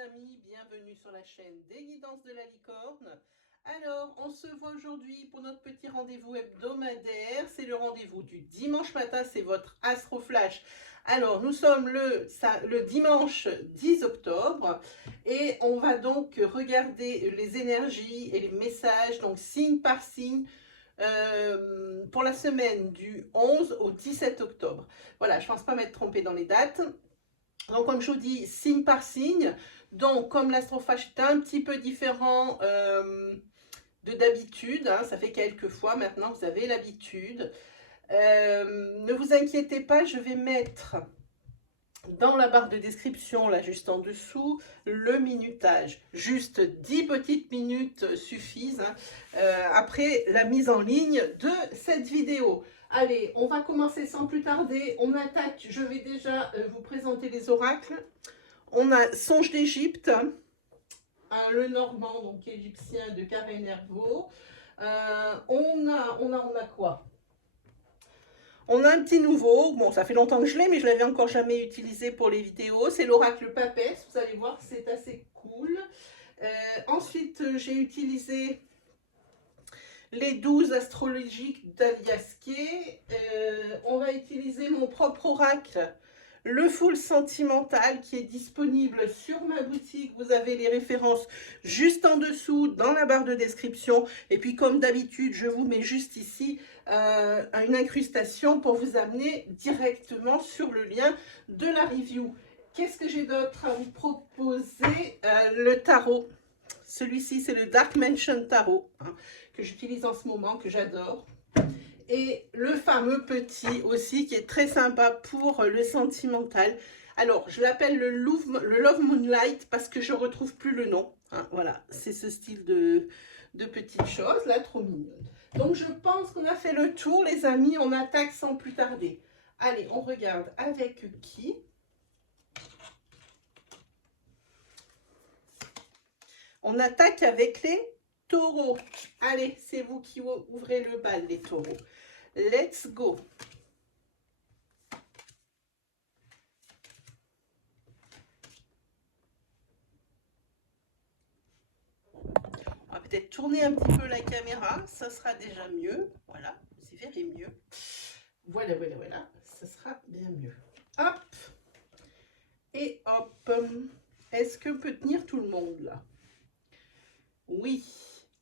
amis, bienvenue sur la chaîne des guidances de la licorne. Alors, on se voit aujourd'hui pour notre petit rendez-vous hebdomadaire. C'est le rendez-vous du dimanche matin, c'est votre Astro Flash. Alors, nous sommes le dimanche 10 octobre et on va donc regarder les énergies et les messages, donc signe par signe, pour la semaine du 11 au 17 octobre. Voilà, je ne pense pas m'être trompée dans les dates. Donc, comme je vous dis, signe par signe. Donc, comme l'astrophache est un petit peu différent de d'habitude, hein, ça fait quelques fois maintenant, vous avez l'habitude. Ne vous inquiétez pas, je vais mettre dans la barre de description, là juste en dessous, le minutage. Juste 10 petites minutes suffisent hein, après la mise en ligne de cette vidéo. Allez, on va commencer sans plus tarder. On attaque, je vais déjà vous présenter les oracles. On a Songe d'Égypte, le Normand, donc égyptien de Karen Nervo. On a quoi? On a un petit nouveau, bon ça fait longtemps que je l'ai, mais je ne l'avais encore jamais utilisé pour les vidéos. C'est l'oracle Papès, vous allez voir, c'est assez cool. Ensuite, j'ai utilisé les 12 astrologiques d'Aliasqué. On va utiliser mon propre oracle, le full sentimental, qui est disponible sur ma boutique. Vous avez les références juste en dessous dans la barre de description. Et puis comme d'habitude, je vous mets juste ici une incrustation pour vous amener directement sur le lien de la review. Qu'est-ce que j'ai d'autre à vous proposer? Le tarot. Celui-ci, c'est le Dark Mansion Tarot, hein, que j'utilise en ce moment, que j'adore. Et le fameux petit aussi, qui est très sympa pour le sentimental. Alors, je l'appelle le Love Moonlight parce que je ne retrouve plus le nom. Hein, voilà, c'est ce style de petites choses, là, trop mignonne. Donc, je pense qu'on a fait le tour, les amis. On attaque sans plus tarder. Allez, on regarde avec qui? On attaque avec les taureaux. Allez, c'est vous qui ouvrez le bal, les taureaux. Let's go. On va peut-être tourner un petit peu la caméra. Ça sera déjà mieux. Voilà, vous y verrez mieux. Voilà, voilà, voilà. Ça sera bien mieux. Hop. Et hop. Est-ce que peut tenir tout le monde là? Oui.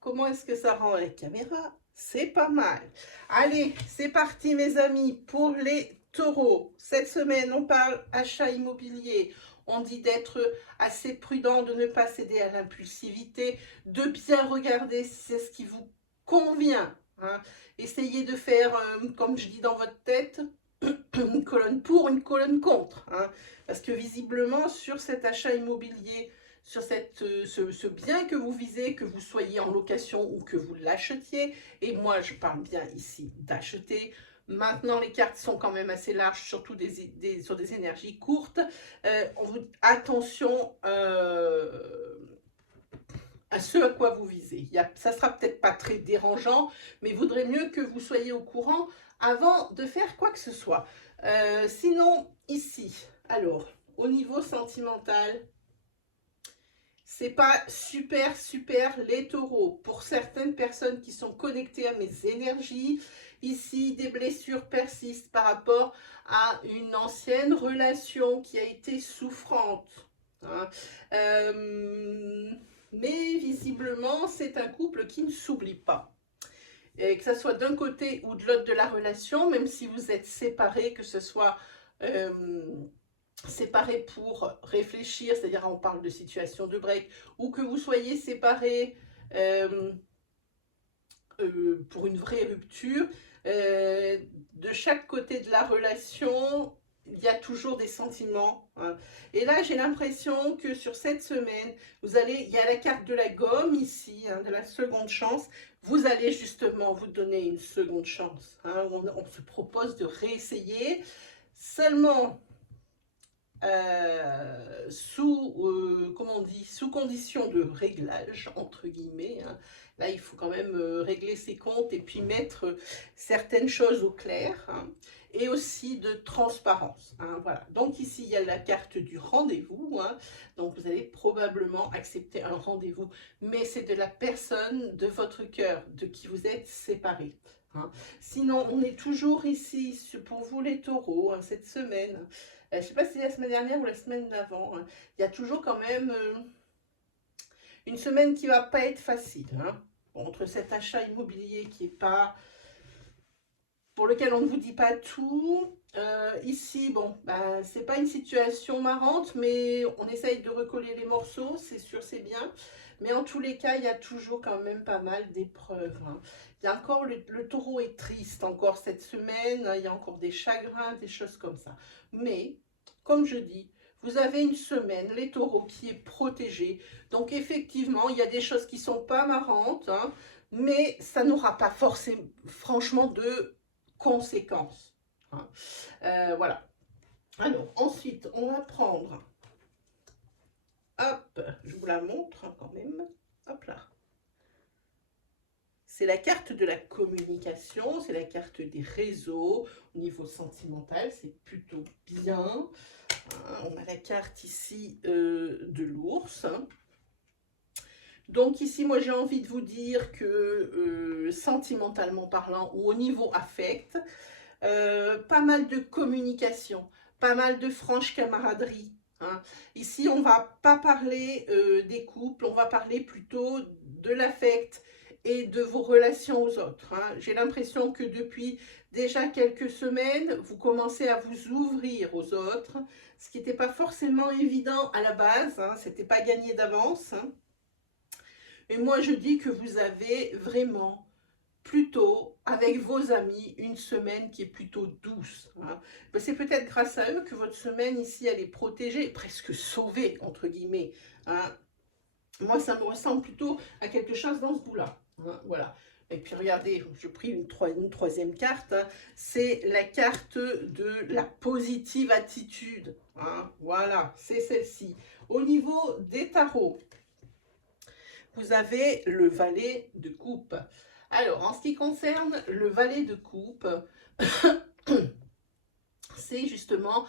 Comment est-ce que ça rend la caméra? C'est pas mal. Allez, c'est parti mes amis pour les taureaux. Cette semaine, on parle achat immobilier. On dit d'être assez prudent, de ne pas céder à l'impulsivité, de bien regarder si c'est ce qui vous convient. Hein. Essayez de faire, comme je dis dans votre tête, une colonne pour, une colonne contre. Hein. Parce que visiblement, sur cet achat immobilier, sur ce bien que vous visez, que vous soyez en location ou que vous l'achetiez, et moi je parle bien ici d'acheter. Maintenant les cartes sont quand même assez larges, surtout sur des énergies courtes. Attention à ce à quoi vous visez. Ça sera peut-être pas très dérangeant, mais il vaudrait mieux que vous soyez au courant avant de faire quoi que ce soit. Sinon, ici, alors, au niveau sentimental, c'est pas super les taureaux. Pour certaines personnes qui sont connectées à mes énergies, ici des blessures persistent par rapport à une ancienne relation qui a été souffrante. Hein. Mais visiblement, c'est un couple qui ne s'oublie pas. Et que ce soit d'un côté ou de l'autre de la relation, même si vous êtes séparés, que ce soit séparés pour réfléchir, c'est-à-dire on parle de situation de break, ou que vous soyez séparés pour une vraie rupture, de chaque côté de la relation, il y a toujours des sentiments. Hein. Et là, j'ai l'impression que sur cette semaine, il y a la carte de la gomme ici, hein, de la seconde chance. Vous allez justement vous donner une seconde chance. Hein. On se propose de réessayer. Seulement, comment on dit, sous condition de réglage, entre guillemets. Hein. Là, il faut quand même régler ses comptes et puis mettre certaines choses au clair. Hein, et aussi de transparence. Hein, voilà. Donc ici, il y a la carte du rendez-vous. Hein, Donc vous allez probablement accepter un rendez-vous, mais c'est de la personne de votre cœur, de qui vous êtes séparés. Hein. Sinon, on est toujours ici pour vous les taureaux, hein, cette semaine. Je ne sais pas si c'est la semaine dernière ou la semaine d'avant. Hein. Il y a toujours quand même une semaine qui ne va pas être facile. Hein. Entre cet achat immobilier qui est pas... pour lequel on ne vous dit pas tout. Ici, bon, bah, c'est pas une situation marrante, mais on essaye de recoller les morceaux, c'est sûr, c'est bien. Mais en tous les cas, il y a toujours quand même pas mal d'épreuves. Hein. Il y a encore, le taureau est triste encore cette semaine, il y a encore des chagrins, des choses comme ça. Mais, comme je dis, vous avez une semaine, les taureaux, qui est protégée. Donc effectivement, il y a des choses qui sont pas marrantes, hein, mais ça n'aura pas forcément, franchement, de conséquences. Hein. Voilà. Alors, ensuite, on va prendre, hop, je vous la montre hein, quand même, hop là. C'est la carte de la communication, c'est la carte des réseaux, au niveau sentimental, c'est plutôt bien. Hein, on a la carte ici de l'ours. Hein. Donc ici, moi j'ai envie de vous dire que sentimentalement parlant ou au niveau affect, pas mal de communication, pas mal de franche camaraderie. Hein. Ici, on ne va pas parler des couples, on va parler plutôt de l'affect et de vos relations aux autres. Hein. J'ai l'impression que depuis déjà quelques semaines, vous commencez à vous ouvrir aux autres, ce qui n'était pas forcément évident à la base, hein, ce n'était pas gagné d'avance. Hein. Et moi, je dis que vous avez vraiment plutôt avec vos amis une semaine qui est plutôt douce. Hein. Ben, c'est peut-être grâce à eux que votre semaine ici, elle est protégée, presque sauvée, entre guillemets. Hein. Moi, ça me ressemble plutôt à quelque chose dans ce goût-là. Hein. Voilà. Et puis regardez, j'ai pris une troisième carte, hein. C'est la carte de la positive attitude. Hein. Voilà, c'est celle-ci. Au niveau des tarots, vous avez le valet de coupe. Alors, en ce qui concerne le valet de coupe, c'est justement,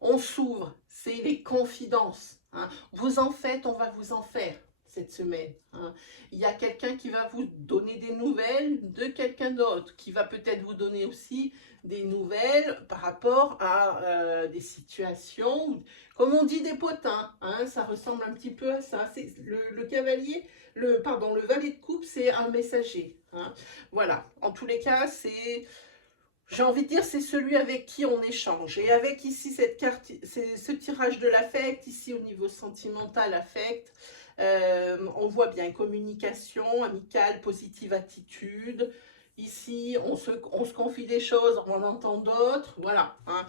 on s'ouvre, c'est les confidences. Hein. Vous en faites, on va vous en faire cette semaine. Hein. Il y a quelqu'un qui va vous donner des nouvelles de quelqu'un d'autre, qui va peut-être vous donner aussi des nouvelles par rapport à des situations, comme on dit des potins, hein, ça ressemble un petit peu à ça. C'est le cavalier, le valet de coupe, c'est un messager. Hein. Voilà, en tous les cas, c'est... J'ai envie de dire, c'est celui avec qui on échange. Et avec ici cette carte, c'est ce tirage de l'affect, ici au niveau sentimental, affect, on voit bien communication, amicale, positive attitude. Ici, on se confie des choses, on en entend d'autres. Voilà. Hein.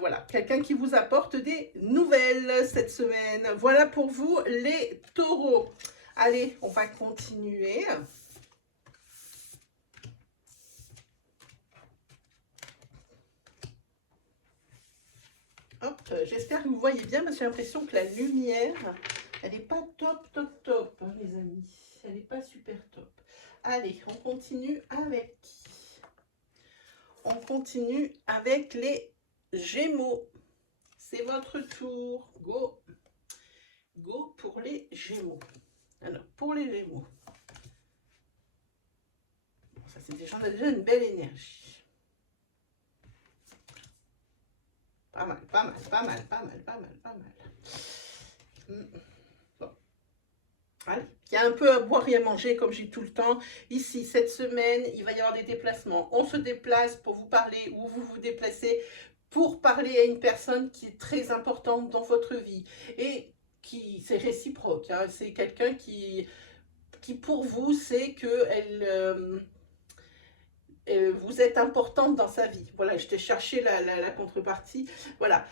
Voilà. Quelqu'un qui vous apporte des nouvelles cette semaine. Voilà pour vous les taureaux. Allez, on va continuer. J'espère que vous voyez bien, parce que j'ai l'impression que la lumière, elle n'est pas top, hein, les amis. Elle n'est pas super top. Allez, on continue avec... On continue avec les Gémeaux. C'est votre tour. Go. Go pour les Gémeaux. Alors, pour les Gémeaux. Bon, ça, c'est déjà, on a déjà une belle énergie. Pas mal. Bon. Allez, il y a un peu à boire et à manger, comme j'ai tout le temps. Ici, cette semaine, il va y avoir des déplacements. On se déplace pour vous parler ou vous vous déplacez pour parler à une personne qui est très importante dans votre vie. Et qui, c'est réciproque. Hein, c'est quelqu'un qui pour vous, c'est qu'elle... vous êtes importante dans sa vie. Voilà, je t'ai cherché la contrepartie. Voilà,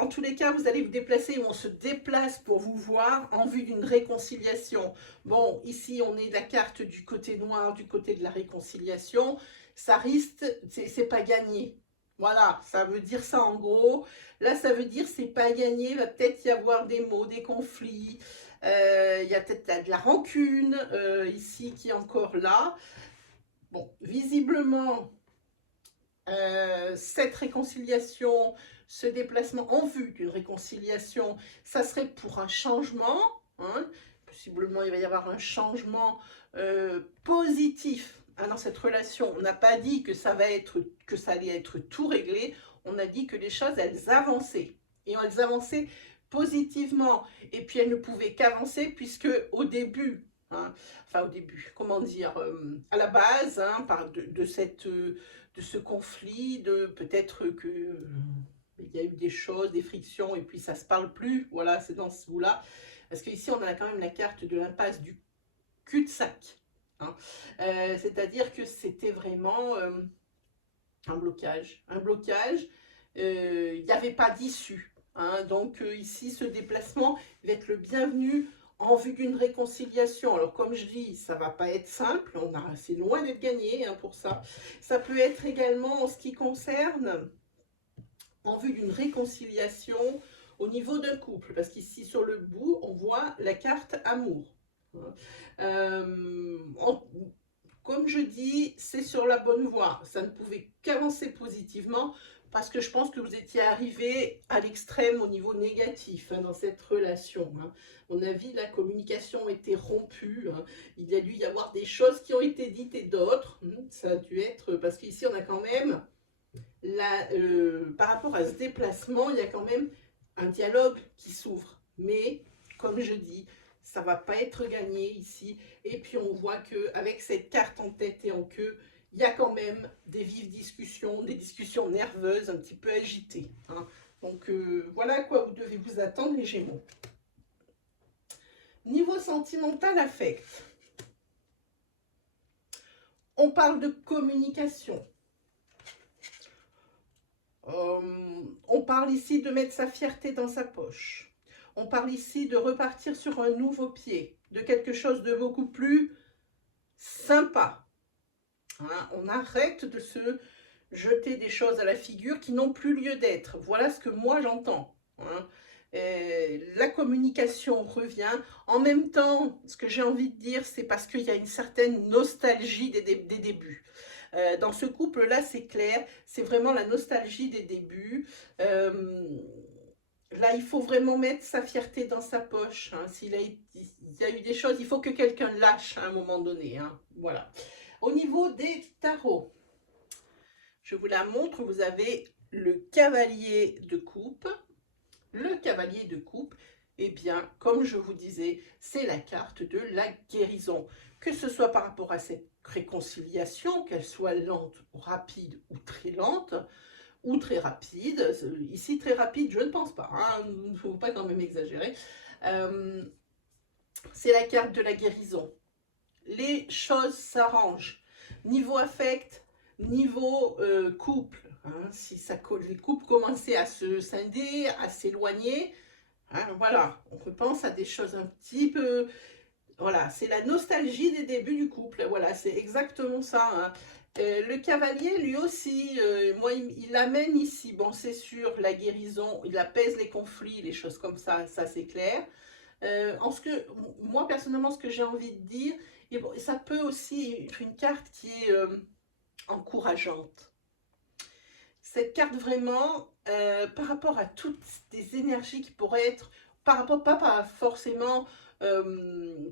en tous les cas, vous allez vous déplacer, ou on se déplace pour vous voir en vue d'une réconciliation. Bon, ici, on est la carte du côté noir, du côté de la réconciliation. Ça risque, c'est pas gagné. Voilà, ça veut dire ça en gros. Là, ça veut dire c'est pas gagné, il va peut-être y avoir des mots, des conflits. Il y a peut-être de la rancune ici qui est encore là. Bon, visiblement, cette réconciliation ce déplacement en vue d'une réconciliation, ça serait pour un changement, hein. Possiblement il va y avoir un changement positif, hein, dans cette relation. On n'a pas dit que ça allait être tout réglé, on a dit que les choses, elles avançaient, et elles avançaient positivement, et puis elles ne pouvaient qu'avancer, puisque au début, hein, enfin au début, comment dire, à la base, hein, de ce conflit, de peut-être que il y a eu des choses, des frictions, et puis ça se parle plus, voilà, c'est dans ce goût-là, parce qu'ici on a quand même la carte de l'impasse du cul-de-sac, hein. C'est-à-dire que c'était vraiment un blocage, il n'y avait pas d'issue, hein. Donc ici, ce déplacement va être le bienvenu en vue d'une réconciliation. Alors comme je dis, ça ne va pas être simple, c'est loin d'être gagné, hein, pour ça. Ça peut être également en ce qui concerne en vue d'une réconciliation au niveau d'un couple, parce qu'ici sur le bout, on voit la carte amour. Comme je dis, c'est sur la bonne voie. Ça ne pouvait qu'avancer positivement, parce que je pense que vous étiez arrivé à l'extrême au niveau négatif, hein, dans cette relation, hein. À mon avis, la communication était rompue, hein. Il y a dû y avoir des choses qui ont été dites et d'autres. Ça a dû être, parce qu'ici on a quand même, par rapport à ce déplacement, il y a quand même un dialogue qui s'ouvre. Mais, comme je dis, ça ne va pas être gagné ici. Et puis on voit qu'avec cette carte en tête et en queue, il y a quand même des vives discussions, des discussions nerveuses, un petit peu agitées, hein. Donc voilà à quoi vous devez vous attendre, les Gémeaux. Niveau sentimental, affect. On parle de communication. On parle ici de mettre sa fierté dans sa poche. On parle ici de repartir sur un nouveau pied, de quelque chose de beaucoup plus sympa, hein. On arrête de se jeter des choses à la figure qui n'ont plus lieu d'être. Voilà ce que moi j'entends, hein. La communication revient. En même temps, ce que j'ai envie de dire, c'est parce qu'il y a une certaine nostalgie des débuts. Dans ce couple-là, c'est clair, c'est vraiment la nostalgie des débuts. Là, il faut vraiment mettre sa fierté dans sa poche, hein. Il y a eu des choses, il faut que quelqu'un lâche à un moment donné, hein. Voilà. Au niveau des tarots, je vous la montre, vous avez le cavalier de coupe. Le cavalier de coupe, eh bien, comme je vous disais, c'est la carte de la guérison. Que ce soit par rapport à cette réconciliation, qu'elle soit lente ou rapide ou très lente, ou très rapide. Ici, très rapide, je ne pense pas, hein, il ne faut pas quand même exagérer. C'est la carte de la guérison. Les choses s'arrangent. Niveau affect, niveau couple, hein, si les couples commençaient à se scinder, à s'éloigner, hein, voilà, on repense à des choses un petit peu... Voilà, c'est la nostalgie des débuts du couple, voilà, c'est exactement ça, hein. Le cavalier, lui aussi, moi, il amène ici, bon, c'est sûr, la guérison, il apaise les conflits, les choses comme ça c'est clair. Moi, personnellement, ce que j'ai envie de dire, et bon, ça peut aussi être une carte qui est encourageante. Cette carte vraiment, par rapport à toutes des énergies qui pourraient être, par rapport, pas forcément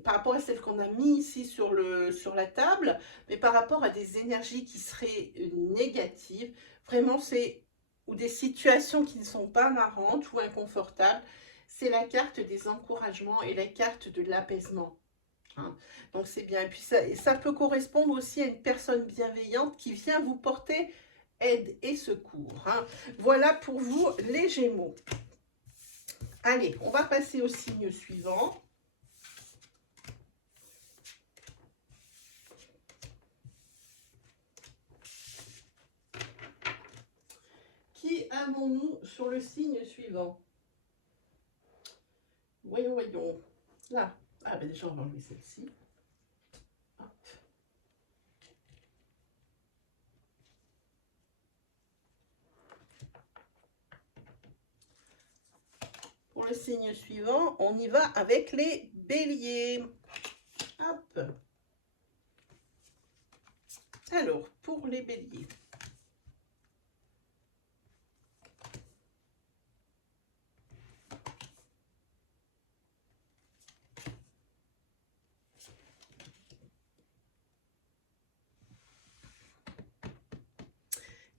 par rapport à celle qu'on a mis ici sur la table, mais par rapport à des énergies qui seraient négatives, vraiment ou des situations qui ne sont pas marrantes ou inconfortables, c'est la carte des encouragements et la carte de l'apaisement, hein. Donc c'est bien, et puis ça peut correspondre aussi à une personne bienveillante qui vient vous porter aide et secours, hein. Voilà pour vous les Gémeaux. Allez, on va passer au signe suivant. Qui avons-nous sur le signe suivant? Voyons, voyons. Là. Ah ben déjà, on va enlever celle-ci. Pour le signe suivant, on y va avec les béliers. Hop. Alors, pour les béliers.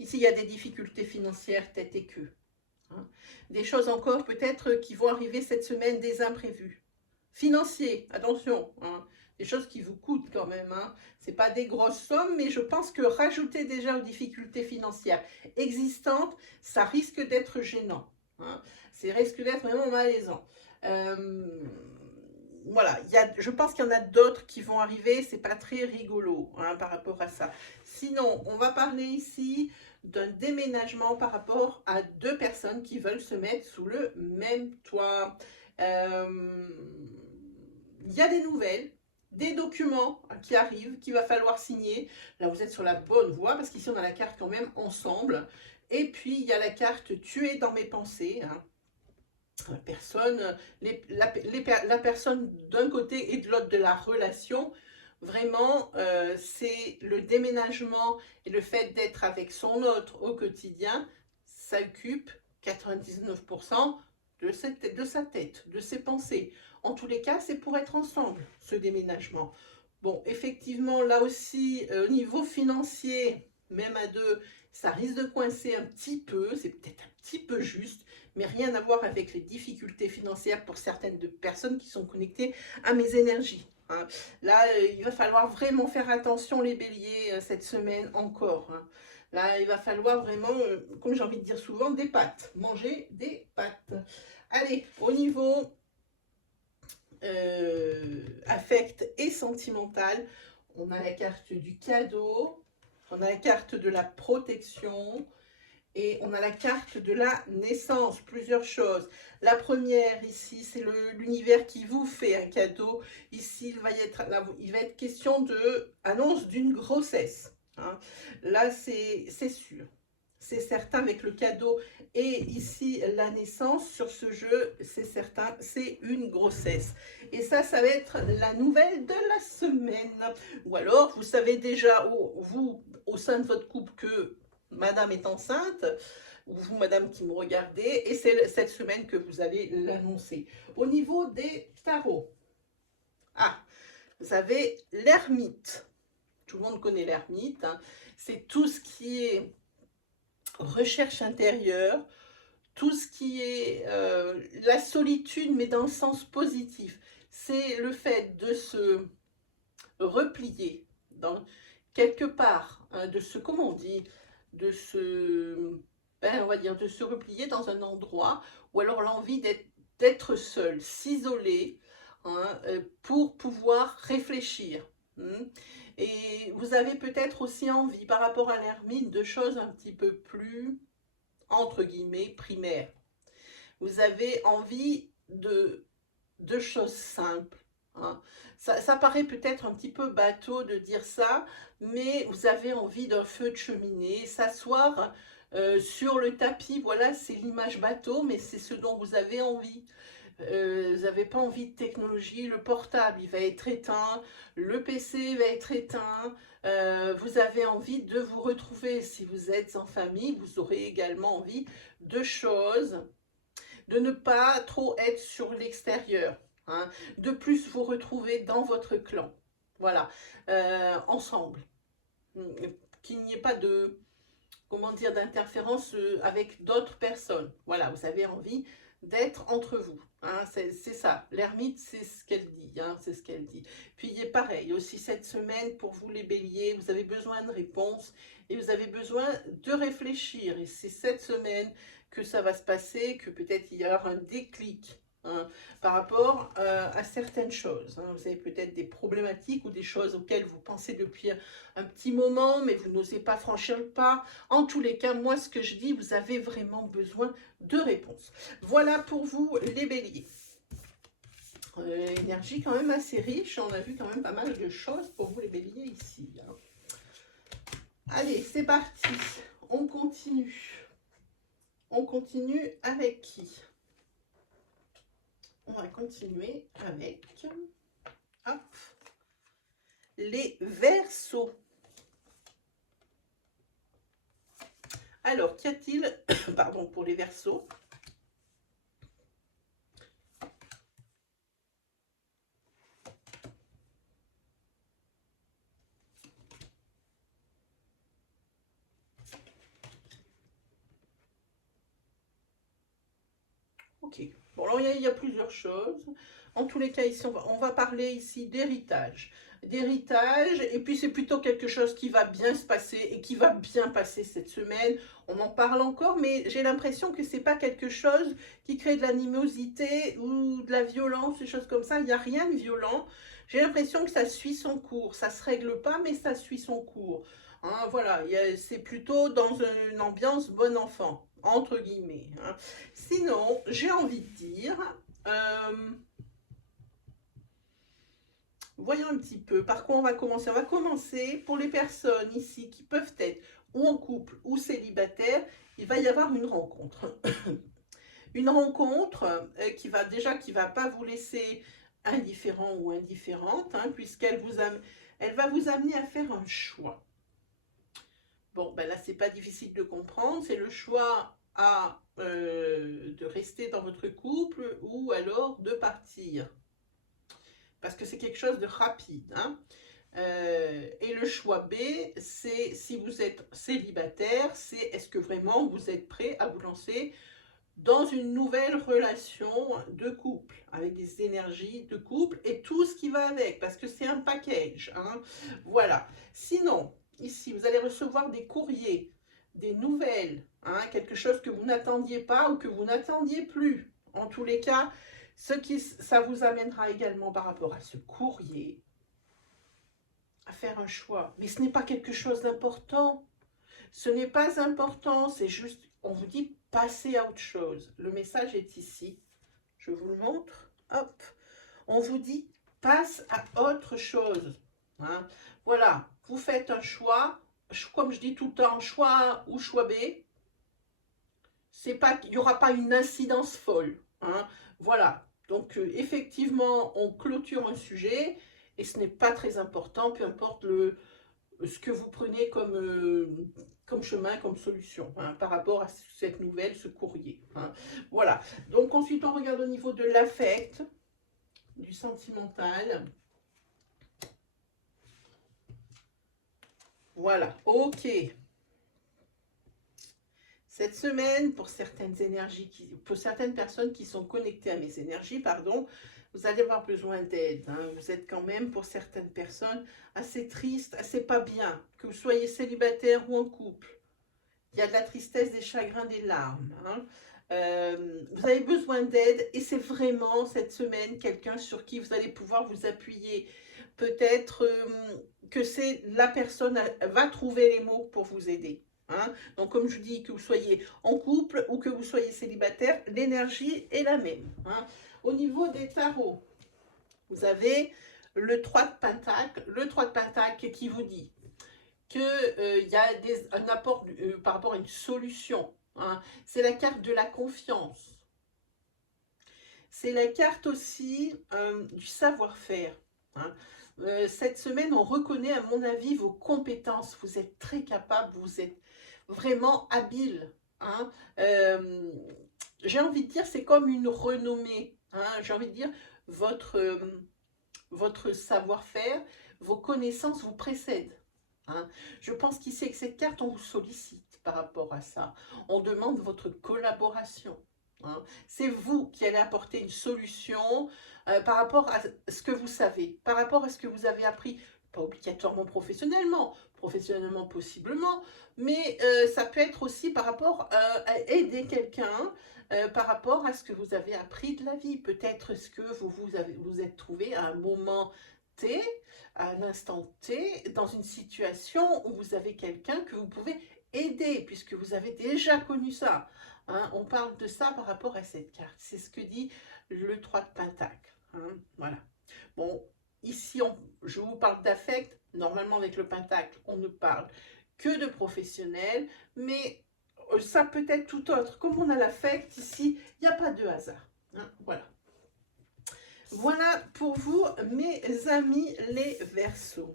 Ici, il y a des difficultés financières, tête et queue. Hein. Des choses encore peut-être qui vont arriver cette semaine, des imprévus. Financiers, attention, hein, des choses qui vous coûtent quand même. Hein. Ce n'est pas des grosses sommes, mais je pense que rajouter déjà aux difficultés financières existantes, ça risque d'être gênant. Hein. Ça risque d'être vraiment malaisant. Voilà, je pense qu'il y en a d'autres qui vont arriver, c'est pas très rigolo hein, par rapport à ça. Sinon, on va parler ici d'un déménagement par rapport à deux personnes qui veulent se mettre sous le même toit. Il y a des nouvelles, des documents qui arrivent, qu'il va falloir signer. Là, vous êtes sur la bonne voie, parce qu'ici, on a la carte quand même ensemble. Et puis, il y a la carte « Tu es dans mes pensées hein. ». La personne d'un côté et de l'autre de la relation, vraiment, c'est le déménagement et le fait d'être avec son autre au quotidien, ça occupe 99% de sa tête, de ses pensées. En tous les cas, c'est pour être ensemble, ce déménagement. Bon, effectivement, là aussi, au niveau financier, même à deux, ça risque de coincer un petit peu, c'est peut-être un petit peu juste, mais rien à voir avec les difficultés financières pour certaines personnes qui sont connectées à mes énergies. Hein. Là, il va falloir vraiment faire attention les béliers cette semaine encore. Hein. Là, il va falloir vraiment, comme j'ai envie de dire souvent, des pâtes. Manger des pâtes. Allez, au niveau affect et sentimental, on a la carte du cadeau, on a la carte de la protection, et on a la carte de la naissance, plusieurs choses. La première ici, c'est l'univers qui vous fait un cadeau. Ici, il va être question de annonce d'une grossesse. Hein. Là, c'est sûr. C'est certain avec le cadeau et ici la naissance sur ce jeu, c'est certain, c'est une grossesse. Et ça va être la nouvelle de la semaine. Ou alors, vous savez déjà, vous, au sein de votre couple, que madame est enceinte, ou vous, madame qui me regardez, et c'est cette semaine que vous allez l'annoncer. Au niveau des tarots, vous avez l'ermite. Tout le monde connaît l'ermite. Hein. C'est tout ce qui est recherche intérieure, tout ce qui est la solitude, mais dans le sens positif. C'est le fait de se replier dans quelque part, hein, de se, comment on dit, de se, on va dire, de se replier dans un endroit, ou alors l'envie d'être seul, s'isoler, hein, pour pouvoir réfléchir. Hein. Et vous avez peut-être aussi envie, par rapport à l'ermite, de choses un petit peu plus, entre guillemets, primaires. Vous avez envie de choses simples. Hein. Ça paraît peut-être un petit peu bateau de dire ça, mais vous avez envie d'un feu de cheminée, s'asseoir sur le tapis, voilà, c'est l'image bateau, mais c'est ce dont vous avez envie. Vous n'avez pas envie de technologie, le portable il va être éteint, le PC va être éteint, vous avez envie de vous retrouver. Si vous êtes en famille, vous aurez également envie de choses, de ne pas trop être sur l'extérieur, hein, de plus vous retrouver dans votre clan, voilà, ensemble, qu'il n'y ait pas de, comment dire, d'interférence avec d'autres personnes. Voilà, vous avez envie d'être entre vous. Hein, c'est ça. L'ermite, c'est ce qu'elle dit. Hein, c'est ce qu'elle dit. Puis il est pareil. Aussi cette semaine, pour vous les béliers, vous avez besoin de réponses et vous avez besoin de réfléchir. Et c'est cette semaine que ça va se passer, que peut-être il y aura un déclic. Hein, par rapport à certaines choses. Hein. Vous avez peut-être des problématiques ou des choses auxquelles vous pensez depuis un petit moment, mais vous n'osez pas franchir le pas. En tous les cas, moi, ce que je dis, vous avez vraiment besoin de réponses. Voilà pour vous, les béliers. Énergie quand même assez riche. On a vu quand même pas mal de choses pour vous, les béliers, ici. Hein. Allez, c'est parti. On continue. On continue avec qui? On va continuer avec hop, les Verseaux. Alors, qu'y a-t-il pardon, pour les Verseaux? Ok. Bon, alors il y a plusieurs choses. En tous les cas, ici, on va parler ici d'héritage. D'héritage, et puis c'est plutôt quelque chose qui va bien se passer et qui va bien passer cette semaine. On en parle encore, mais j'ai l'impression que c'est pas quelque chose qui crée de l'animosité ou de la violence, des choses comme ça. Il n'y a rien de violent. J'ai l'impression que ça suit son cours. Ça se règle pas, mais ça suit son cours. Hein, voilà, c'est plutôt dans une ambiance bon enfant, entre guillemets. Hein. Sinon, j'ai envie de dire, voyons un petit peu par quoi on va commencer. On va commencer pour les personnes ici qui peuvent être ou en couple ou célibataires. Il va y avoir une rencontre. Une rencontre qui va pas vous laisser indifférent ou indifférente, hein, puisqu'elle elle va vous amener à faire un choix. Bon, ben là, c'est pas difficile de comprendre. C'est le choix de rester dans votre couple ou alors de partir. Parce que c'est quelque chose de rapide. Hein. Et le choix B, c'est si vous êtes célibataire, c'est est-ce que vraiment vous êtes prêt à vous lancer dans une nouvelle relation de couple, avec des énergies de couple et tout ce qui va avec, parce que c'est un package. Hein. Voilà. Sinon, ici, vous allez recevoir des courriers, des nouvelles, hein, quelque chose que vous n'attendiez pas ou que vous n'attendiez plus. En tous les cas, ça vous amènera également par rapport à ce courrier à faire un choix. Mais ce n'est pas quelque chose d'important. Ce n'est pas important, c'est juste, on vous dit passez à autre chose. Le message est ici. Je vous le montre. Hop. On vous dit passe à autre chose. Hein. Voilà, vous faites un choix. Comme je dis tout le temps, choix A ou choix B. Il n'y aura pas une incidence folle. Hein. Voilà. Donc, effectivement, on clôture un sujet et ce n'est pas très important, peu importe ce que vous prenez comme chemin, comme solution, hein, par rapport à cette nouvelle, ce courrier. Hein. Voilà. Donc, ensuite, on regarde au niveau de l'affect, du sentimental. Voilà. OK. Cette semaine, pour certaines énergies, pour certaines personnes qui sont connectées à mes énergies, pardon, vous allez avoir besoin d'aide. Hein. Vous êtes quand même, pour certaines personnes, assez triste, assez pas bien, que vous soyez célibataire ou en couple. Il y a de la tristesse, des chagrins, des larmes. Hein. Vous avez besoin d'aide et c'est vraiment cette semaine quelqu'un sur qui vous allez pouvoir vous appuyer. Peut-être que c'est la personne va trouver les mots pour vous aider. Hein. Donc comme je dis, que vous soyez en couple ou que vous soyez célibataire, l'énergie est la même. Hein. Au niveau des tarots, vous avez le 3 de Pentacle. Le 3 de Pentacle qui vous dit qu'il y a un apport par rapport à une solution. Hein. C'est la carte de la confiance. C'est la carte aussi du savoir-faire. Hein. Cette semaine, on reconnaît, à mon avis, vos compétences. Vous êtes très capable, vous êtes vraiment habile. Hein. J'ai envie de dire, c'est comme une renommée. Hein. J'ai envie de dire, votre savoir-faire, vos connaissances vous précèdent. Hein. Je pense qu'ici, avec cette carte, on vous sollicite par rapport à ça. On demande votre collaboration. Hein. C'est vous qui allez apporter une solution par rapport à ce que vous savez, par rapport à ce que vous avez appris, pas obligatoirement professionnellement possiblement, mais ça peut être aussi par rapport à aider quelqu'un, par rapport à ce que vous avez appris de la vie. Peut-être ce que vous êtes trouvé à un moment T, à un instant T, dans une situation où vous avez quelqu'un que vous pouvez aider, puisque vous avez déjà connu ça. Hein. On parle de ça par rapport à cette carte. C'est ce que dit le 3 de Pentacle. Hein. Voilà. Bon, ici, je vous parle d'affect. Normalement, avec le Pentacle, on ne parle que de professionnel, mais ça peut être tout autre. Comme on a l'affect ici, il n'y a pas de hasard. Hein. Voilà. Voilà pour vous, mes amis les Verseaux.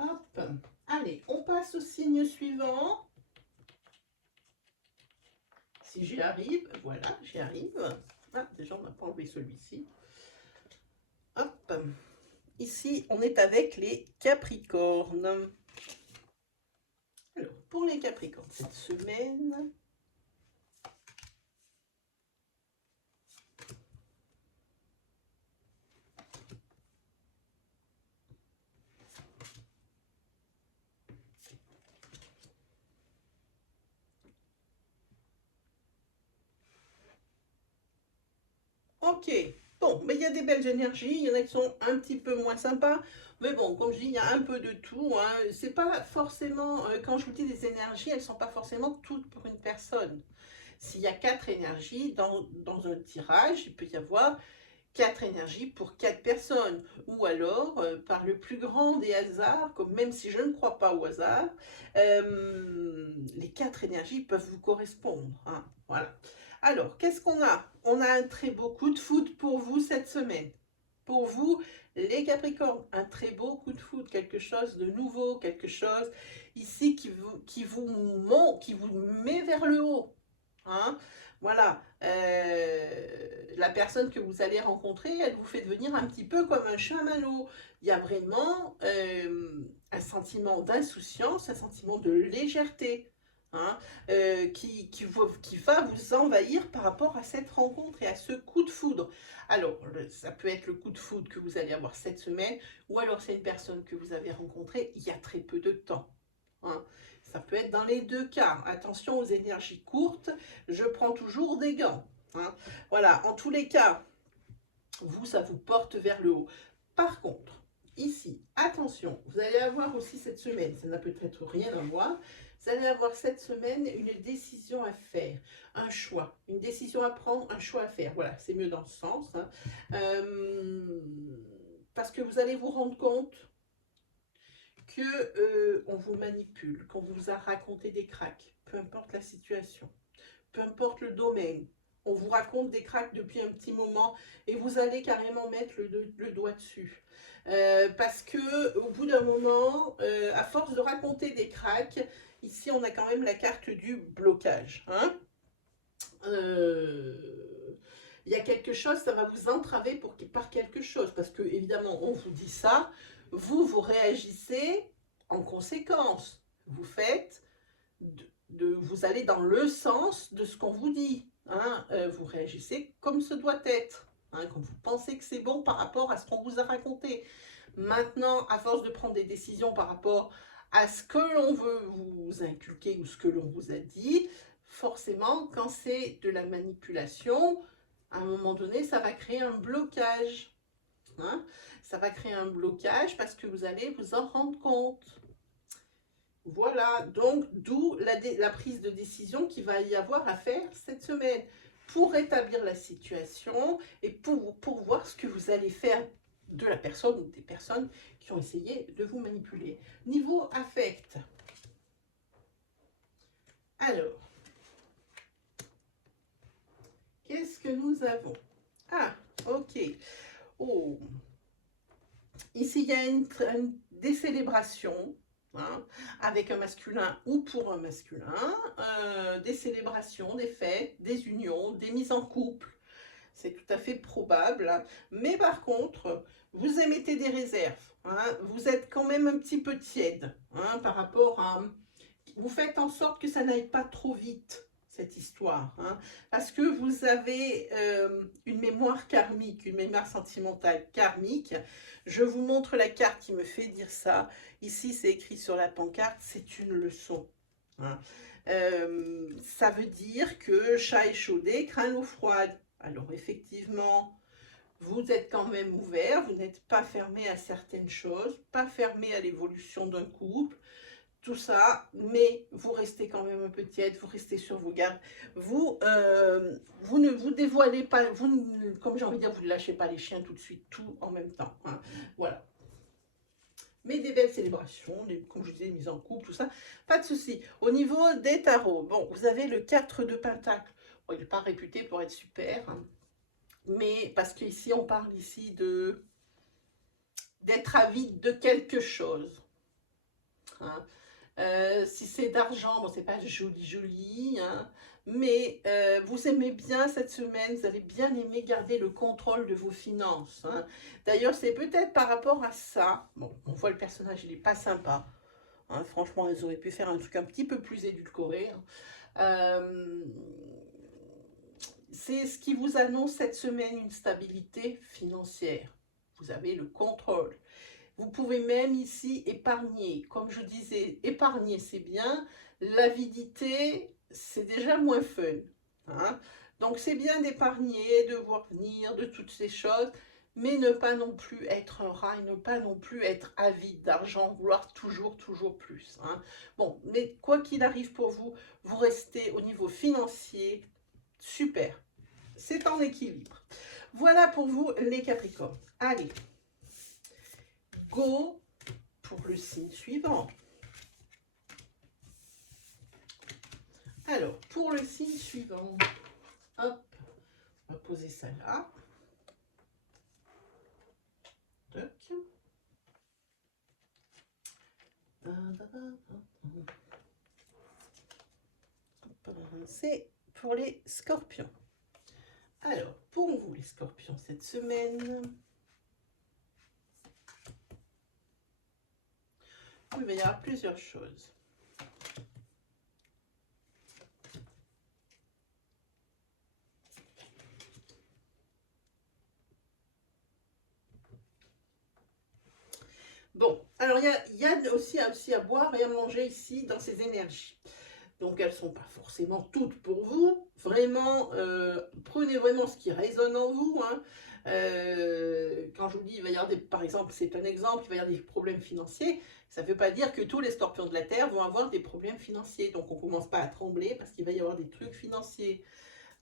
Hop, allez, on passe au signe suivant. Si j'y arrive, voilà, j'y arrive. Ah, déjà, on n'a pas enlevé celui-ci. Hop, ici, on est avec les Capricornes. pour les Capricornes cette semaine. Ok, bon, mais il y a des belles énergies, il y en a qui sont un petit peu moins sympas, mais bon, comme je dis, il y a un peu de tout, hein. C'est pas forcément, quand je vous dis des énergies, elles sont pas forcément toutes pour une personne. S'il y a 4 énergies dans un tirage, il peut y avoir 4 énergies pour 4 personnes, ou alors, par le plus grand des hasards, comme même si je ne crois pas au hasard, les 4 énergies peuvent vous correspondre, hein, voilà. Alors, qu'est-ce qu'on a? On a un très beau coup de foudre pour vous cette semaine. Pour vous, les Capricornes, un très beau coup de foudre, quelque chose de nouveau, quelque chose ici qui vous met vers le haut. Hein, voilà, la personne que vous allez rencontrer, elle vous fait devenir un petit peu comme un chamallow. Il y a vraiment un sentiment d'insouciance, un sentiment de légèreté, hein, qui va vous envahir par rapport à cette rencontre et à ce coup de foudre. Alors, ça peut être le coup de foudre que vous allez avoir cette semaine, ou alors c'est une personne que vous avez rencontrée il y a très peu de temps. Hein. Ça peut être dans les deux cas. Attention aux énergies courtes, je prends toujours des gants. Hein. Voilà, en tous les cas, vous, ça vous porte vers le haut. Par contre, ici, attention, vous allez avoir aussi cette semaine, ça n'a peut-être rien à voir, vous allez avoir cette semaine une décision à faire, un choix, une décision à prendre, un choix à faire. Voilà, c'est mieux dans ce sens. Hein. Parce que vous allez vous rendre compte que on vous manipule, qu'on vous a raconté des cracks, peu importe la situation, peu importe le domaine. On vous raconte des cracks depuis un petit moment et vous allez carrément mettre le doigt dessus. Parce que au bout d'un moment, à force de raconter des cracks, ici on a quand même la carte du blocage. Hein. Il y a quelque chose, ça va vous entraver par quelque chose. Parce que évidemment, on vous dit ça, vous réagissez en conséquence. Vous faites, vous allez dans le sens de ce qu'on vous dit. Hein. Vous réagissez comme ce doit être. Hein, comme vous pensez que c'est bon par rapport à ce qu'on vous a raconté. Maintenant, à force de prendre des décisions par rapport à ce que l'on veut vous inculquer ou ce que l'on vous a dit, forcément, quand c'est de la manipulation, à un moment donné, ça va créer un blocage. Hein. Ça va créer un blocage parce que vous allez vous en rendre compte. Voilà, donc d'où la prise de décision qu'il va y avoir à faire cette semaine pour rétablir la situation et pour voir ce que vous allez faire de la personne ou des personnes qui ont essayé de vous manipuler. Niveau affect. Alors, qu'est-ce que nous avons? Ah, ok. Oh. Ici, il y a des célébrations. Hein, avec un masculin ou pour un masculin, des célébrations, des fêtes, des unions, des mises en couple. C'est tout à fait probable. Hein. Mais par contre, vous émettez des réserves. Hein, vous êtes quand même un petit peu tiède hein, par rapport à... Vous faites en sorte que ça n'aille pas trop vite, cette histoire. Hein, parce que vous avez une mémoire karmique, une mémoire sentimentale karmique. Je vous montre la carte qui me fait dire ça. Ici, c'est écrit sur la pancarte, c'est une leçon. Hein. Ça veut dire que chat échaudé craint l'eau froide. Alors effectivement, vous êtes quand même ouvert, vous n'êtes pas fermé à certaines choses, pas fermé à l'évolution d'un couple, tout ça, mais vous restez quand même un peu tiède, vous restez sur vos gardes, vous ne vous dévoilez pas, comme j'ai envie de dire, vous ne lâchez pas les chiens tout de suite, tout en même temps. Hein. Voilà. Mais des belles célébrations, comme je disais, mise en couple, tout ça, pas de souci. Au niveau des tarots, bon, vous avez le 4 de Pentacle. Bon, il n'est pas réputé pour être super, hein, mais parce qu'ici, on parle ici d'être avide de quelque chose. Hein. Si c'est d'argent, bon, c'est pas joli, hein, mais vous aimez bien cette semaine, vous allez bien aimer garder le contrôle de vos finances. Hein. D'ailleurs, c'est peut-être par rapport à ça, bon, on voit le personnage, il n'est pas sympa. Hein, franchement, elles auraient pu faire un truc un petit peu plus édulcoré. Hein. C'est ce qui vous annonce cette semaine une stabilité financière. Vous avez le contrôle. Vous pouvez même ici épargner. Comme je disais, épargner c'est bien. L'avidité, c'est déjà moins fun. Hein. Donc c'est bien d'épargner, de voir venir, de toutes ces choses, mais ne pas non plus être un rat et ne pas non plus être avide d'argent, vouloir toujours, toujours plus. Hein. Bon, mais quoi qu'il arrive pour vous, vous restez au niveau financier super. C'est en équilibre. Voilà pour vous les Capricornes. Allez, go pour le signe suivant. Alors, pour le signe suivant, hop, on va poser ça là. C'est pour les scorpions. Alors, pour vous les scorpions, cette semaine, il va y avoir plusieurs choses. Bon, alors il y a aussi à boire et à manger ici dans ces énergies. Donc elles ne sont pas forcément toutes pour vous. Vraiment, prenez vraiment ce qui résonne en vous. Hein. Quand je vous dis, il va y avoir des, par exemple, c'est un exemple, il va y avoir des problèmes financiers. Ça ne veut pas dire que tous les scorpions de la Terre vont avoir des problèmes financiers. Donc on ne commence pas à trembler parce qu'il va y avoir des trucs financiers.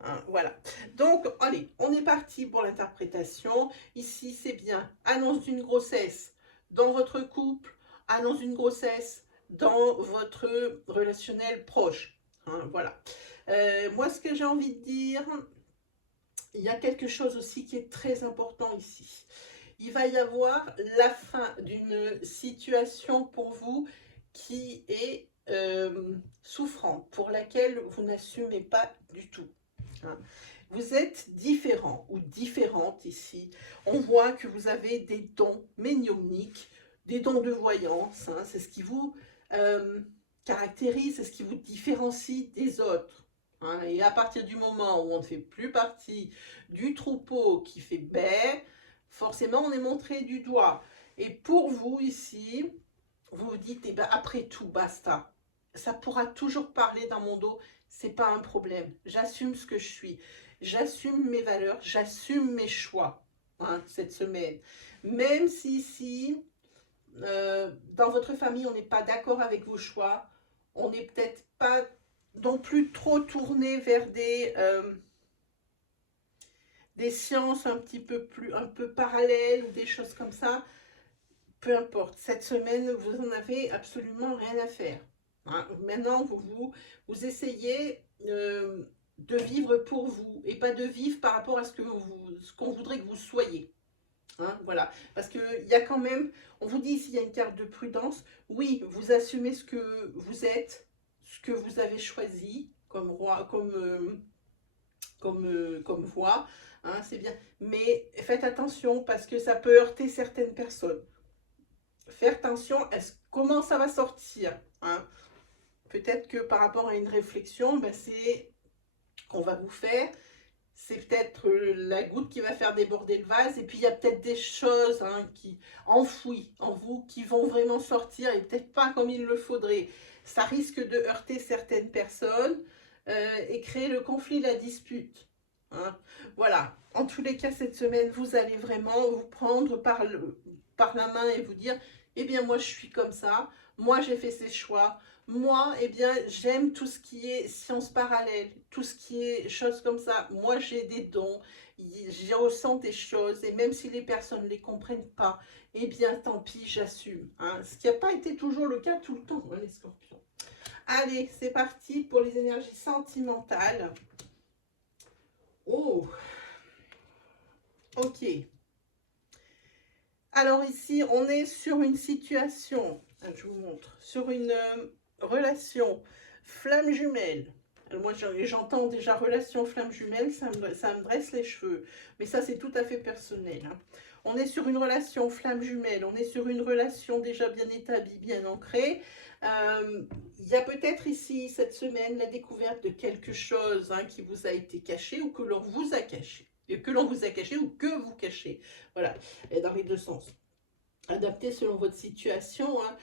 Hein, voilà. Donc, allez, on est parti pour l'interprétation. Ici, c'est bien. Annonce d'une grossesse dans votre couple, annonce d'une grossesse dans votre relationnel proche. Hein, voilà. Moi, ce que j'ai envie de dire, il y a quelque chose aussi qui est très important ici. Il va y avoir la fin d'une situation pour vous qui est souffrante, pour laquelle vous n'assumez pas du tout. Hein. Vous êtes différent ou différente ici. On voit que vous avez des dons médiumniques, des dons de voyance. Hein. C'est ce qui vous caractérise, c'est ce qui vous différencie des autres. Hein. Et à partir du moment où on ne fait plus partie du troupeau qui fait bé, forcément on est montré du doigt. Et pour vous ici, vous vous dites, eh ben, après tout, basta. Ça pourra toujours parler dans mon dos, c'est pas un problème. J'assume ce que je suis. J'assume mes valeurs, j'assume mes choix hein, cette semaine. Même si ici, dans votre famille, on n'est pas d'accord avec vos choix, on n'est peut-être pas non plus trop tourné vers des sciences un peu parallèles ou des choses comme ça, peu importe. Cette semaine, vous n'en avez absolument rien à faire. Hein. Maintenant, vous essayez de vivre pour vous et pas de vivre par rapport à ce qu'on voudrait que vous soyez. Hein, voilà, parce qu'il y a quand même, on vous dit ici, il y a une carte de prudence. Oui, vous assumez ce que vous êtes, ce que vous avez choisi comme roi, comme voie, hein, c'est bien. Mais faites attention parce que ça peut heurter certaines personnes. Faire attention à comment ça va sortir. Hein. Peut-être que par rapport à une réflexion, ben c'est qu'on va vous faire, c'est peut-être la goutte qui va faire déborder le vase, et puis il y a peut-être des choses hein, qui enfouies en vous, qui vont vraiment sortir, et peut-être pas comme il le faudrait. Ça risque de heurter certaines personnes et créer le conflit, la dispute. Hein. Voilà, en tous les cas, cette semaine, vous allez vraiment vous prendre par la main et vous dire, eh bien moi je suis comme ça, moi j'ai fait ces choix, moi, eh bien, j'aime tout ce qui est sciences parallèles, tout ce qui est choses comme ça. Moi, j'ai des dons, je ressens des choses, et même si les personnes ne les comprennent pas, eh bien, tant pis, j'assume. Hein. Ce qui n'a pas été toujours le cas tout le temps, hein, les scorpions. Allez, c'est parti pour les énergies sentimentales. Oh, ok. Alors ici, on est sur une situation, je vous montre, sur une relation flamme jumelle. Moi, j'entends déjà relation flamme jumelle, ça me dresse les cheveux. Mais ça, c'est tout à fait personnel. Hein. On est sur une relation flamme jumelle, on est sur une relation déjà bien établie, bien ancrée. Il y a peut-être ici, cette semaine, la découverte de quelque chose hein, qui vous a été caché ou que l'on vous a caché. Que l'on vous a caché ou que vous cachez. Voilà, et dans les deux sens. Adapté selon votre situation. Hein.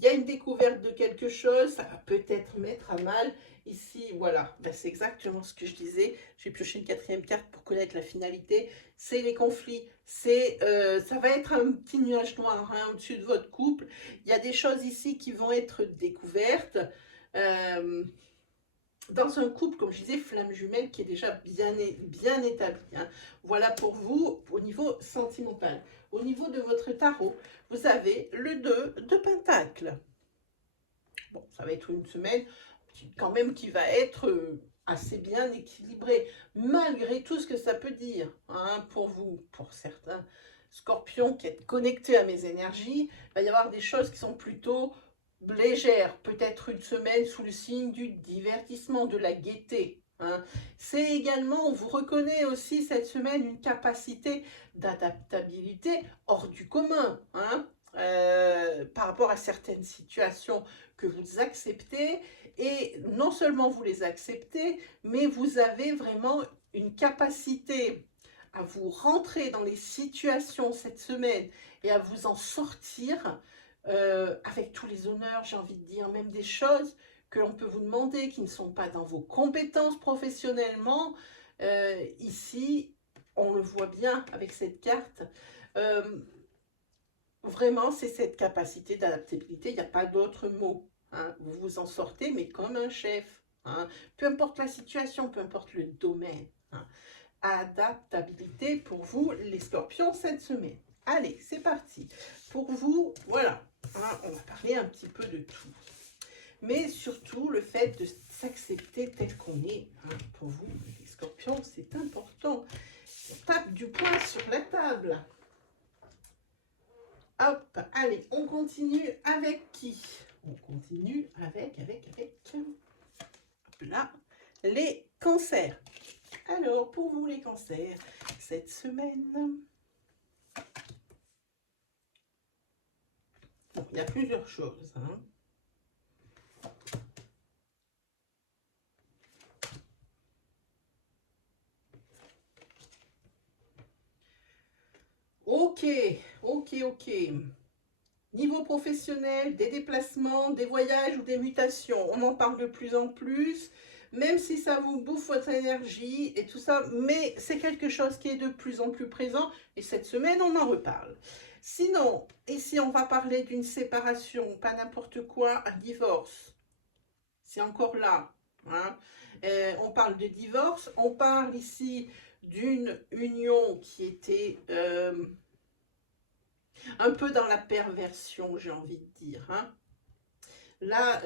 Y a une découverte de quelque chose, ça va peut-être mettre à mal. Ici, voilà, ben, c'est exactement ce que je disais. J'ai pioché une quatrième carte pour connaître la finalité. C'est les conflits. Ça va être un petit nuage noir hein, au-dessus de votre couple. Il y a des choses ici qui vont être découvertes. Dans un couple, comme je disais, flamme jumelle qui est déjà bien établi. Hein. Voilà pour vous au niveau sentimental. Au niveau de votre tarot, vous avez le 2 de Pentacle. Bon, ça va être une semaine quand même qui va être assez bien équilibrée, malgré tout ce que ça peut dire hein, pour vous, pour certains scorpions qui êtes connectés à mes énergies. Il va y avoir des choses qui sont plutôt légère, peut-être une semaine sous le signe du divertissement, de la gaieté. Hein. C'est également, on vous reconnaît aussi cette semaine une capacité d'adaptabilité hors du commun, hein, par rapport à certaines situations que vous acceptez. Et non seulement vous les acceptez, mais vous avez vraiment une capacité à vous rentrer dans les situations cette semaine et à vous en sortir avec tous les honneurs, j'ai envie de dire, même des choses que l'on peut vous demander qui ne sont pas dans vos compétences professionnellement. Ici, on le voit bien avec cette carte. Vraiment, c'est cette capacité d'adaptabilité, il n'y a pas d'autre mot. Hein. Vous vous en sortez, mais comme un chef. Hein. Peu importe la situation, peu importe le domaine. Hein. Adaptabilité pour vous, les scorpions, cette semaine. Allez, c'est parti. Pour vous, voilà, hein, on va parler un petit peu de tout. Mais surtout, le fait de s'accepter tel qu'on est, hein, pour vous, les scorpions, c'est important. On tape du poing sur la table. Hop, allez, on continue avec qui? On continue avec, hop là, les cancers. Alors, pour vous les cancers, cette semaine, bon, il y a plusieurs choses. Hein. Ok. Niveau professionnel, des déplacements, des voyages ou des mutations, on en parle de plus en plus, même si ça vous bouffe votre énergie et tout ça, mais c'est quelque chose qui est de plus en plus présent et cette semaine, on en reparle. Sinon, ici, on va parler d'une séparation, pas n'importe quoi, un divorce. C'est encore là. Hein. On parle de divorce, on parle ici d'une union qui était un peu dans la perversion, j'ai envie de dire. Hein. Là,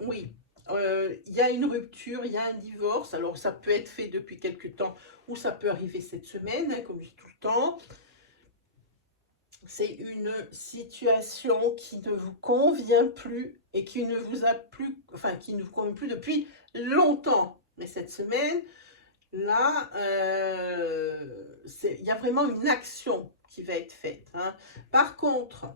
oui, il y a une rupture, il y a un divorce. Alors, ça peut être fait depuis quelque temps ou ça peut arriver cette semaine, hein, comme je dis tout le temps. C'est une situation qui ne vous convient plus et qui ne vous a plus, enfin, qui ne vous convient plus depuis longtemps. Mais cette semaine, là, il y a vraiment une action qui va être faite. Hein. Par contre,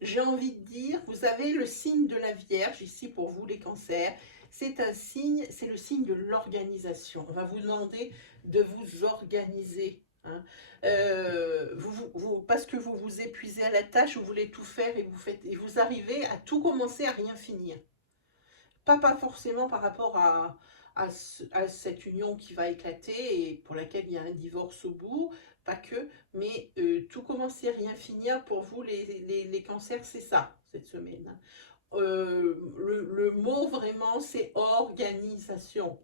j'ai envie de dire, vous avez le signe de la Vierge, ici pour vous les cancers, c'est un signe, c'est le signe de l'organisation. On va vous demander de vous organiser. Hein. Parce que vous vous épuisez à la tâche, vous voulez tout faire et vous arrivez à tout commencer, à rien finir. Pas forcément par rapport à cette union qui va éclater et pour laquelle il y a un divorce au bout, pas que, mais tout commencer, rien finir, pour vous les cancers, c'est ça, cette semaine. Le mot vraiment, c'est organisation.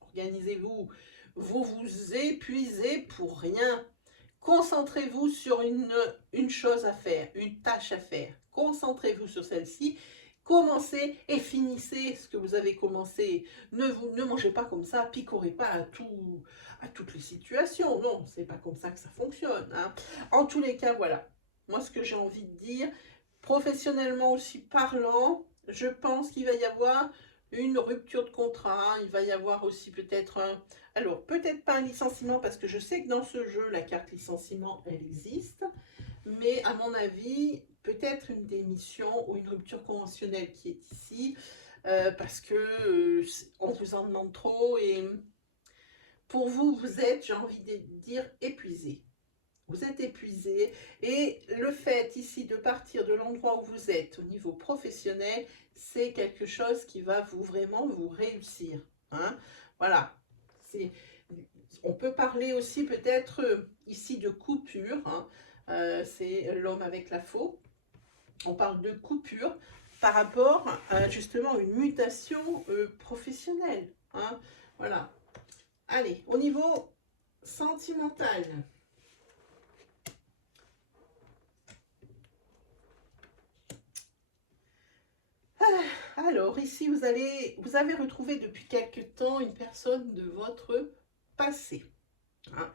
Organisez-vous. Vous vous épuisez pour rien. Concentrez-vous sur une chose à faire, une tâche à faire. Concentrez-vous sur celle-ci. Commencez et finissez ce que vous avez commencé. Ne mangez pas comme ça, picorez pas à toutes les situations. Non, c'est pas comme ça que ça fonctionne. Hein. En tous les cas, voilà. Moi, ce que j'ai envie de dire, professionnellement aussi parlant, je pense qu'il va y avoir une rupture de contrat, il va y avoir aussi peut-être un... Alors, peut-être pas un licenciement, parce que je sais que dans ce jeu, la carte licenciement, elle existe, mais à mon avis, peut-être une démission ou une rupture conventionnelle qui est ici, parce que on vous en demande trop, et pour vous, vous êtes, j'ai envie de dire, épuisé. Vous êtes épuisé, et le fait ici de partir de l'endroit où vous êtes au niveau professionnel, c'est quelque chose qui va vraiment vous réussir. Hein. Voilà. On peut parler aussi peut-être ici de coupure. Hein. C'est l'homme avec la faux. On parle de coupure par rapport à justement une mutation professionnelle. Hein. Voilà. Allez, au niveau sentimental. Alors, ici, vous avez retrouvé depuis quelque temps une personne de votre passé. Hein.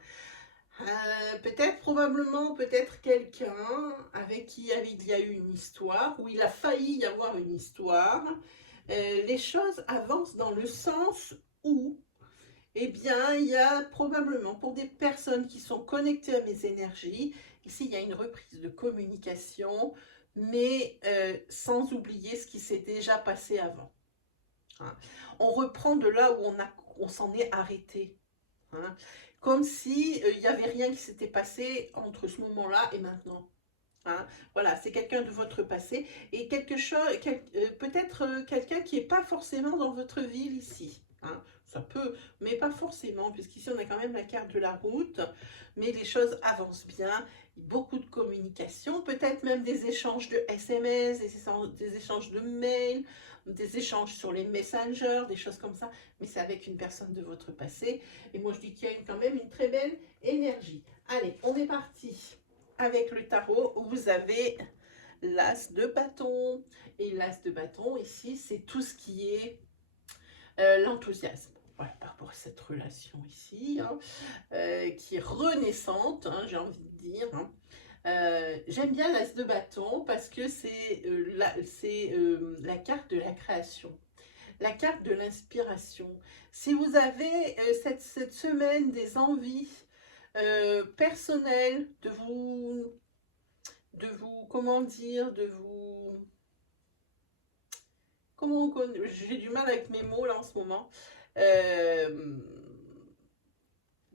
Peut-être, probablement, peut-être quelqu'un avec qui il y a eu une histoire, où il a failli y avoir une histoire. Les choses avancent dans le sens où, eh bien, il y a probablement, pour des personnes qui sont connectées à mes énergies, ici, il y a une reprise de communication, mais sans oublier ce qui s'est déjà passé avant. Hein. On reprend de là où on s'en est arrêté. Hein. Comme si il n'y avait rien qui s'était passé entre ce moment-là et maintenant. Hein. Voilà, c'est quelqu'un de votre passé et quelque chose, peut-être quelqu'un qui n'est pas forcément dans votre ville ici. Hein. Ça peut, mais pas forcément, puisqu'ici on a quand même la carte de la route, mais les choses avancent bien, beaucoup de communication, peut-être même des échanges de SMS, des échanges de mails, des échanges sur les messengers, des choses comme ça, mais c'est avec une personne de votre passé. Et moi je dis qu'il y a quand même une très belle énergie. Allez, on est parti avec le tarot où vous avez l'as de bâton. Et l'as de bâton, ici, c'est tout ce qui est l'enthousiasme. Voilà, par rapport à cette relation ici, hein, qui est renaissante, hein, j'ai envie de dire. Hein. J'aime bien l'as de bâton parce que c'est la carte de la création, la carte de l'inspiration. Si vous avez cette semaine des envies personnelles comment dire, j'ai du mal avec mes mots là en ce moment, euh,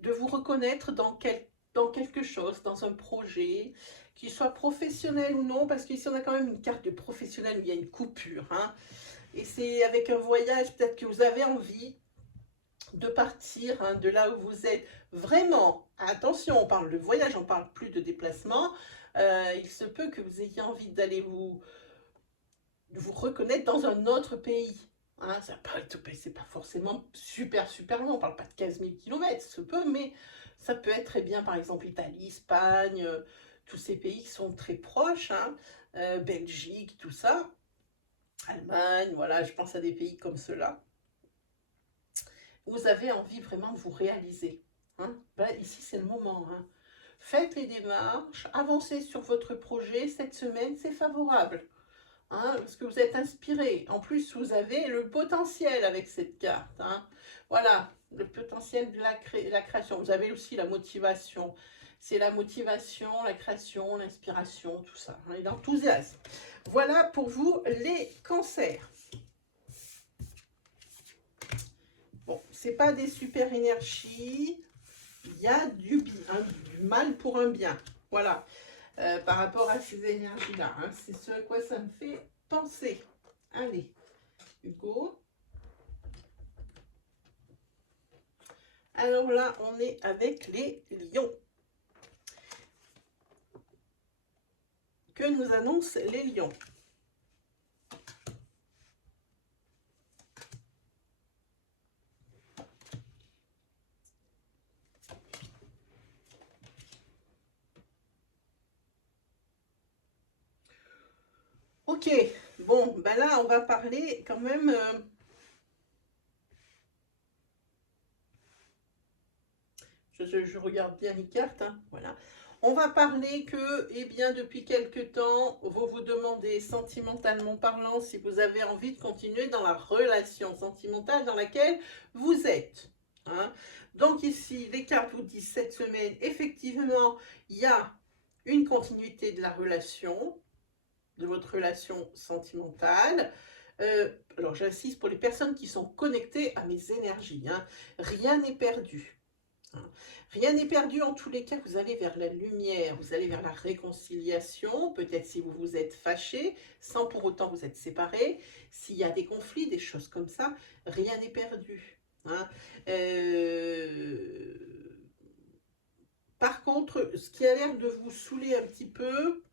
de vous reconnaître dans quelque chose, dans un projet, qu'il soit professionnel ou non, parce qu'ici on a quand même une carte de professionnel où il y a une coupure, hein, et c'est avec un voyage peut-être que vous avez envie de partir hein, de là où vous êtes. Vraiment, attention, on parle de voyage, on parle plus de déplacement. Il se peut que vous ayez envie d'aller vous reconnaître dans un autre pays. Hein, c'est pas forcément super loin, on parle pas de 15 000 km, ça peut, mais ça peut être très bien, par exemple, Italie, Espagne, tous ces pays qui sont très proches, hein, Belgique, tout ça, Allemagne, voilà, je pense à des pays comme ceux-là. Vous avez envie vraiment de vous réaliser. Hein. Ben, ici, c'est le moment. Hein. Faites les démarches, avancez sur votre projet. Cette semaine, c'est favorable. Hein, parce que vous êtes inspiré. En plus, vous avez le potentiel avec cette carte. Hein. Voilà, le potentiel de la création. Vous avez aussi la motivation. C'est la motivation, la création, l'inspiration, tout ça. Hein, et l'enthousiasme. Voilà pour vous les cancers. Bon, c'est pas des super énergies. Il y a du mal pour un bien. Voilà. Par rapport à ces énergies-là. Hein. C'est ce à quoi ça me fait penser. Allez, Hugo. Alors là, on est avec les lions. Que nous annoncent les lions? Ok, bon, ben là, on va parler quand même... je regarde bien les cartes, hein, voilà. On va parler que, eh bien, depuis quelque temps, vous vous demandez, sentimentalement parlant, si vous avez envie de continuer dans la relation sentimentale dans laquelle vous êtes. Hein. Donc ici, les cartes vous disent cette semaine, effectivement, il y a une continuité de la relation, de votre relation sentimentale. Alors j'insiste pour les personnes qui sont connectées à mes énergies. Hein. Rien n'est perdu. Rien n'est perdu, en tous les cas, vous allez vers la lumière, vous allez vers la réconciliation, peut-être si vous vous êtes fâché, sans pour autant vous être séparés, s'il y a des conflits, des choses comme ça, rien n'est perdu. Hein. Par contre, ce qui a l'air de vous saouler un petit peu,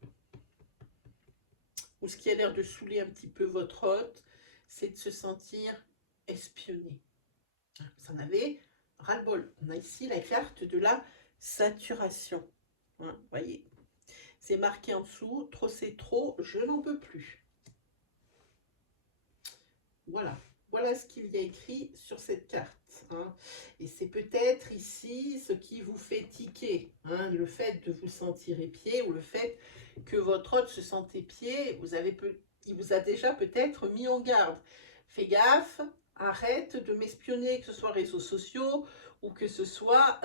ou ce qui a l'air de saouler un petit peu votre hôte, c'est de se sentir espionné. Vous en avez ras-le-bol. On a ici la carte de la saturation. Hein, voyez, c'est marqué en dessous, trop c'est trop, je n'en peux plus. Voilà, voilà ce qu'il y a écrit sur cette carte. Hein. Et c'est peut-être ici ce qui vous fait tiquer, hein, le fait de vous sentir épié ou le fait que votre hôte se sente épié, il vous a déjà peut-être mis en garde. Fais gaffe, arrête de m'espionner, que ce soit réseaux sociaux ou que ce soit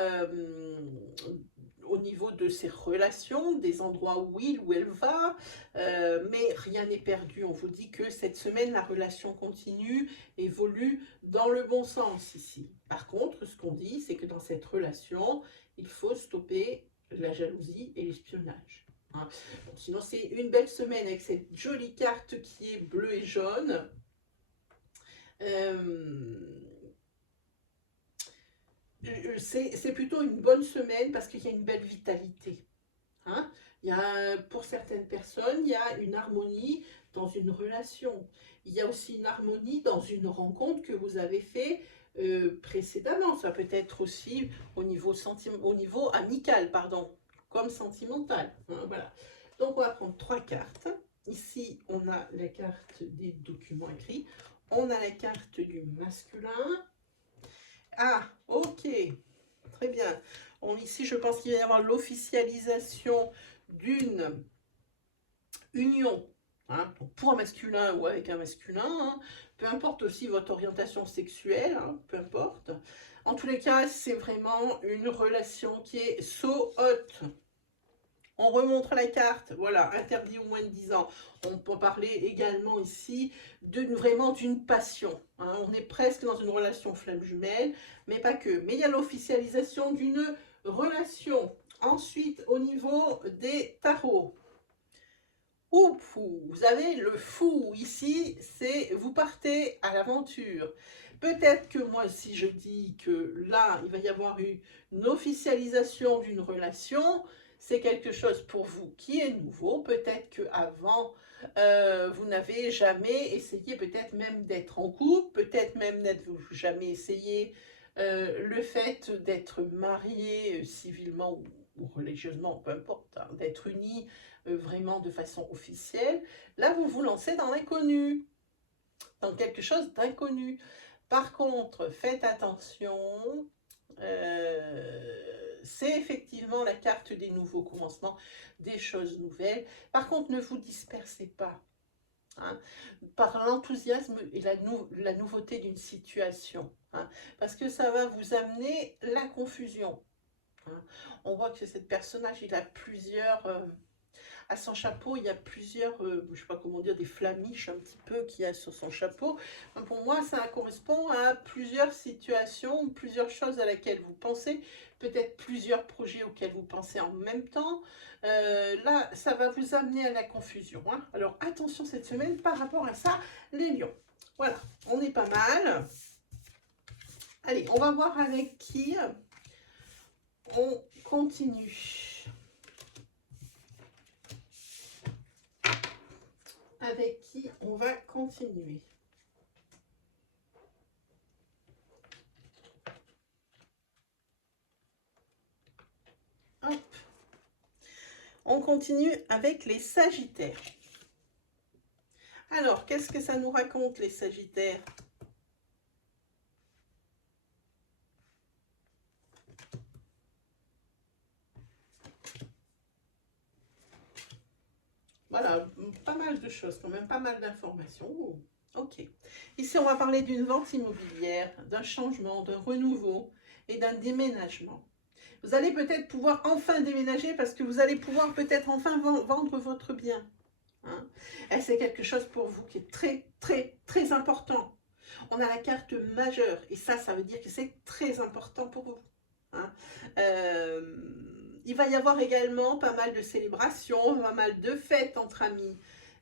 au niveau de ses relations, des endroits où il ou elle va, mais rien n'est perdu. On vous dit que cette semaine, la relation continue, évolue dans le bon sens ici. Par contre, ce qu'on dit, c'est que dans cette relation, il faut stopper la jalousie et l'espionnage. Hein. Bon, sinon, c'est une belle semaine avec cette jolie carte qui est bleue et jaune. C'est plutôt une bonne semaine parce qu'il y a une belle vitalité. Hein. Il y a, pour certaines personnes, il y a une harmonie dans une relation. Il y a aussi une harmonie dans une rencontre que vous avez fait précédemment. Ça peut être aussi au niveau amical, pardon, comme sentimental. Hein, voilà. Donc on va prendre 3 cartes. Ici, on a la carte des documents écrits. On a la carte du masculin. Ah, ok, très bien. Ici, je pense qu'il va y avoir l'officialisation d'une union, hein, pour un masculin ou avec un masculin, hein, peu importe aussi votre orientation sexuelle, hein, peu importe. En tous les cas, c'est vraiment une relation qui est so hot. On remontre la carte, voilà, interdit au moins de 10 ans. On peut parler également ici vraiment d'une passion. Hein. On est presque dans une relation flamme jumelle, mais pas que. Mais il y a l'officialisation d'une relation. Ensuite, au niveau des tarots. Ouf, vous avez le fou ici, c'est vous partez à l'aventure. Peut-être que moi, si je dis que là, il va y avoir une officialisation d'une relation, c'est quelque chose pour vous qui est nouveau. Peut-être qu'avant, vous n'avez jamais essayé peut-être même d'être en couple, peut-être même n'êtes-vous jamais essayé le fait d'être marié civilement ou religieusement, peu importe, hein, d'être unis vraiment de façon officielle. Là, vous vous lancez dans l'inconnu, dans quelque chose d'inconnu. Par contre, faites attention, c'est effectivement la carte des nouveaux commencements, des choses nouvelles. Par contre, ne vous dispersez pas. Hein, par l'enthousiasme et la nouveauté d'une situation. Hein, parce que ça va vous amener la confusion. Hein. On voit que cette personnage, il a plusieurs... à son chapeau, il y a plusieurs, je ne sais pas comment dire, des flamiches un petit peu qu'il y a sur son chapeau. Pour moi, ça correspond à plusieurs situations, plusieurs choses à laquelle vous pensez, peut-être plusieurs projets auxquels vous pensez en même temps. Là, ça va vous amener à la confusion. Hein. Alors, attention cette semaine par rapport à ça, les lions. Voilà, on est pas mal. Allez, on va voir avec qui on continue. Avec qui on va continuer. Hop. On continue avec les Sagittaires. Alors, qu'est-ce que ça nous raconte, les Sagittaires? chose, quand même pas mal d'informations. Oh, ok. Ici, on va parler d'une vente immobilière, d'un changement, d'un renouveau et d'un déménagement. Vous allez peut-être pouvoir enfin déménager parce que vous allez pouvoir peut-être enfin vendre votre bien. Hein. Et c'est quelque chose pour vous qui est très, très, très important. On a la carte majeure et ça veut dire que c'est très important pour vous. Hein. Il va y avoir également pas mal de célébrations, pas mal de fêtes entre amis.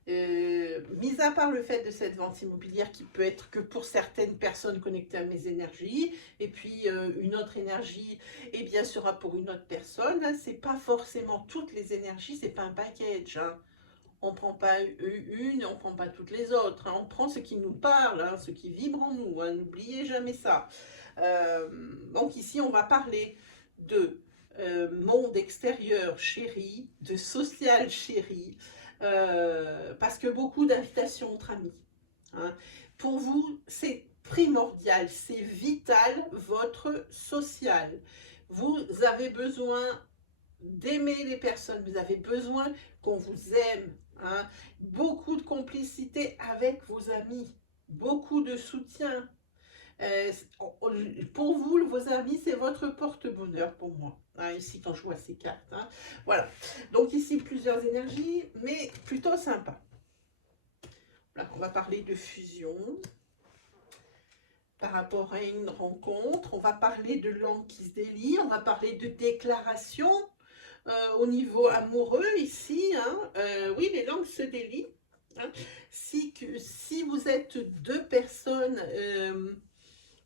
Mis à part le fait de cette vente immobilière qui peut être que pour certaines personnes connectées à mes énergies, et puis une autre énergie, eh bien, sera pour une autre personne. Hein, c'est pas forcément toutes les énergies, c'est pas un package. Hein. On ne prend pas une, on ne prend pas toutes les autres. Hein. On prend ce qui nous parle, hein, ce qui vibre en nous. Hein. N'oubliez jamais ça. Donc ici, on va parler de monde extérieur chéri, de social chéri, parce que beaucoup d'invitations entre amis. Hein. Pour vous, c'est primordial, c'est vital, votre social. Vous avez besoin d'aimer les personnes, vous avez besoin qu'on vous aime. Hein. Beaucoup de complicité avec vos amis, beaucoup de soutien. Pour vous, vos amis, c'est votre porte-bonheur pour moi. Hein, ici, quand je vois ces cartes. Hein. Voilà. Donc ici, plusieurs énergies, mais plutôt sympa. Là, on va parler de fusion par rapport à une rencontre. On va parler de langue qui se délie. On va parler de déclaration au niveau amoureux ici. Hein. Oui, les langues se délient. Hein. Si vous êtes deux personnes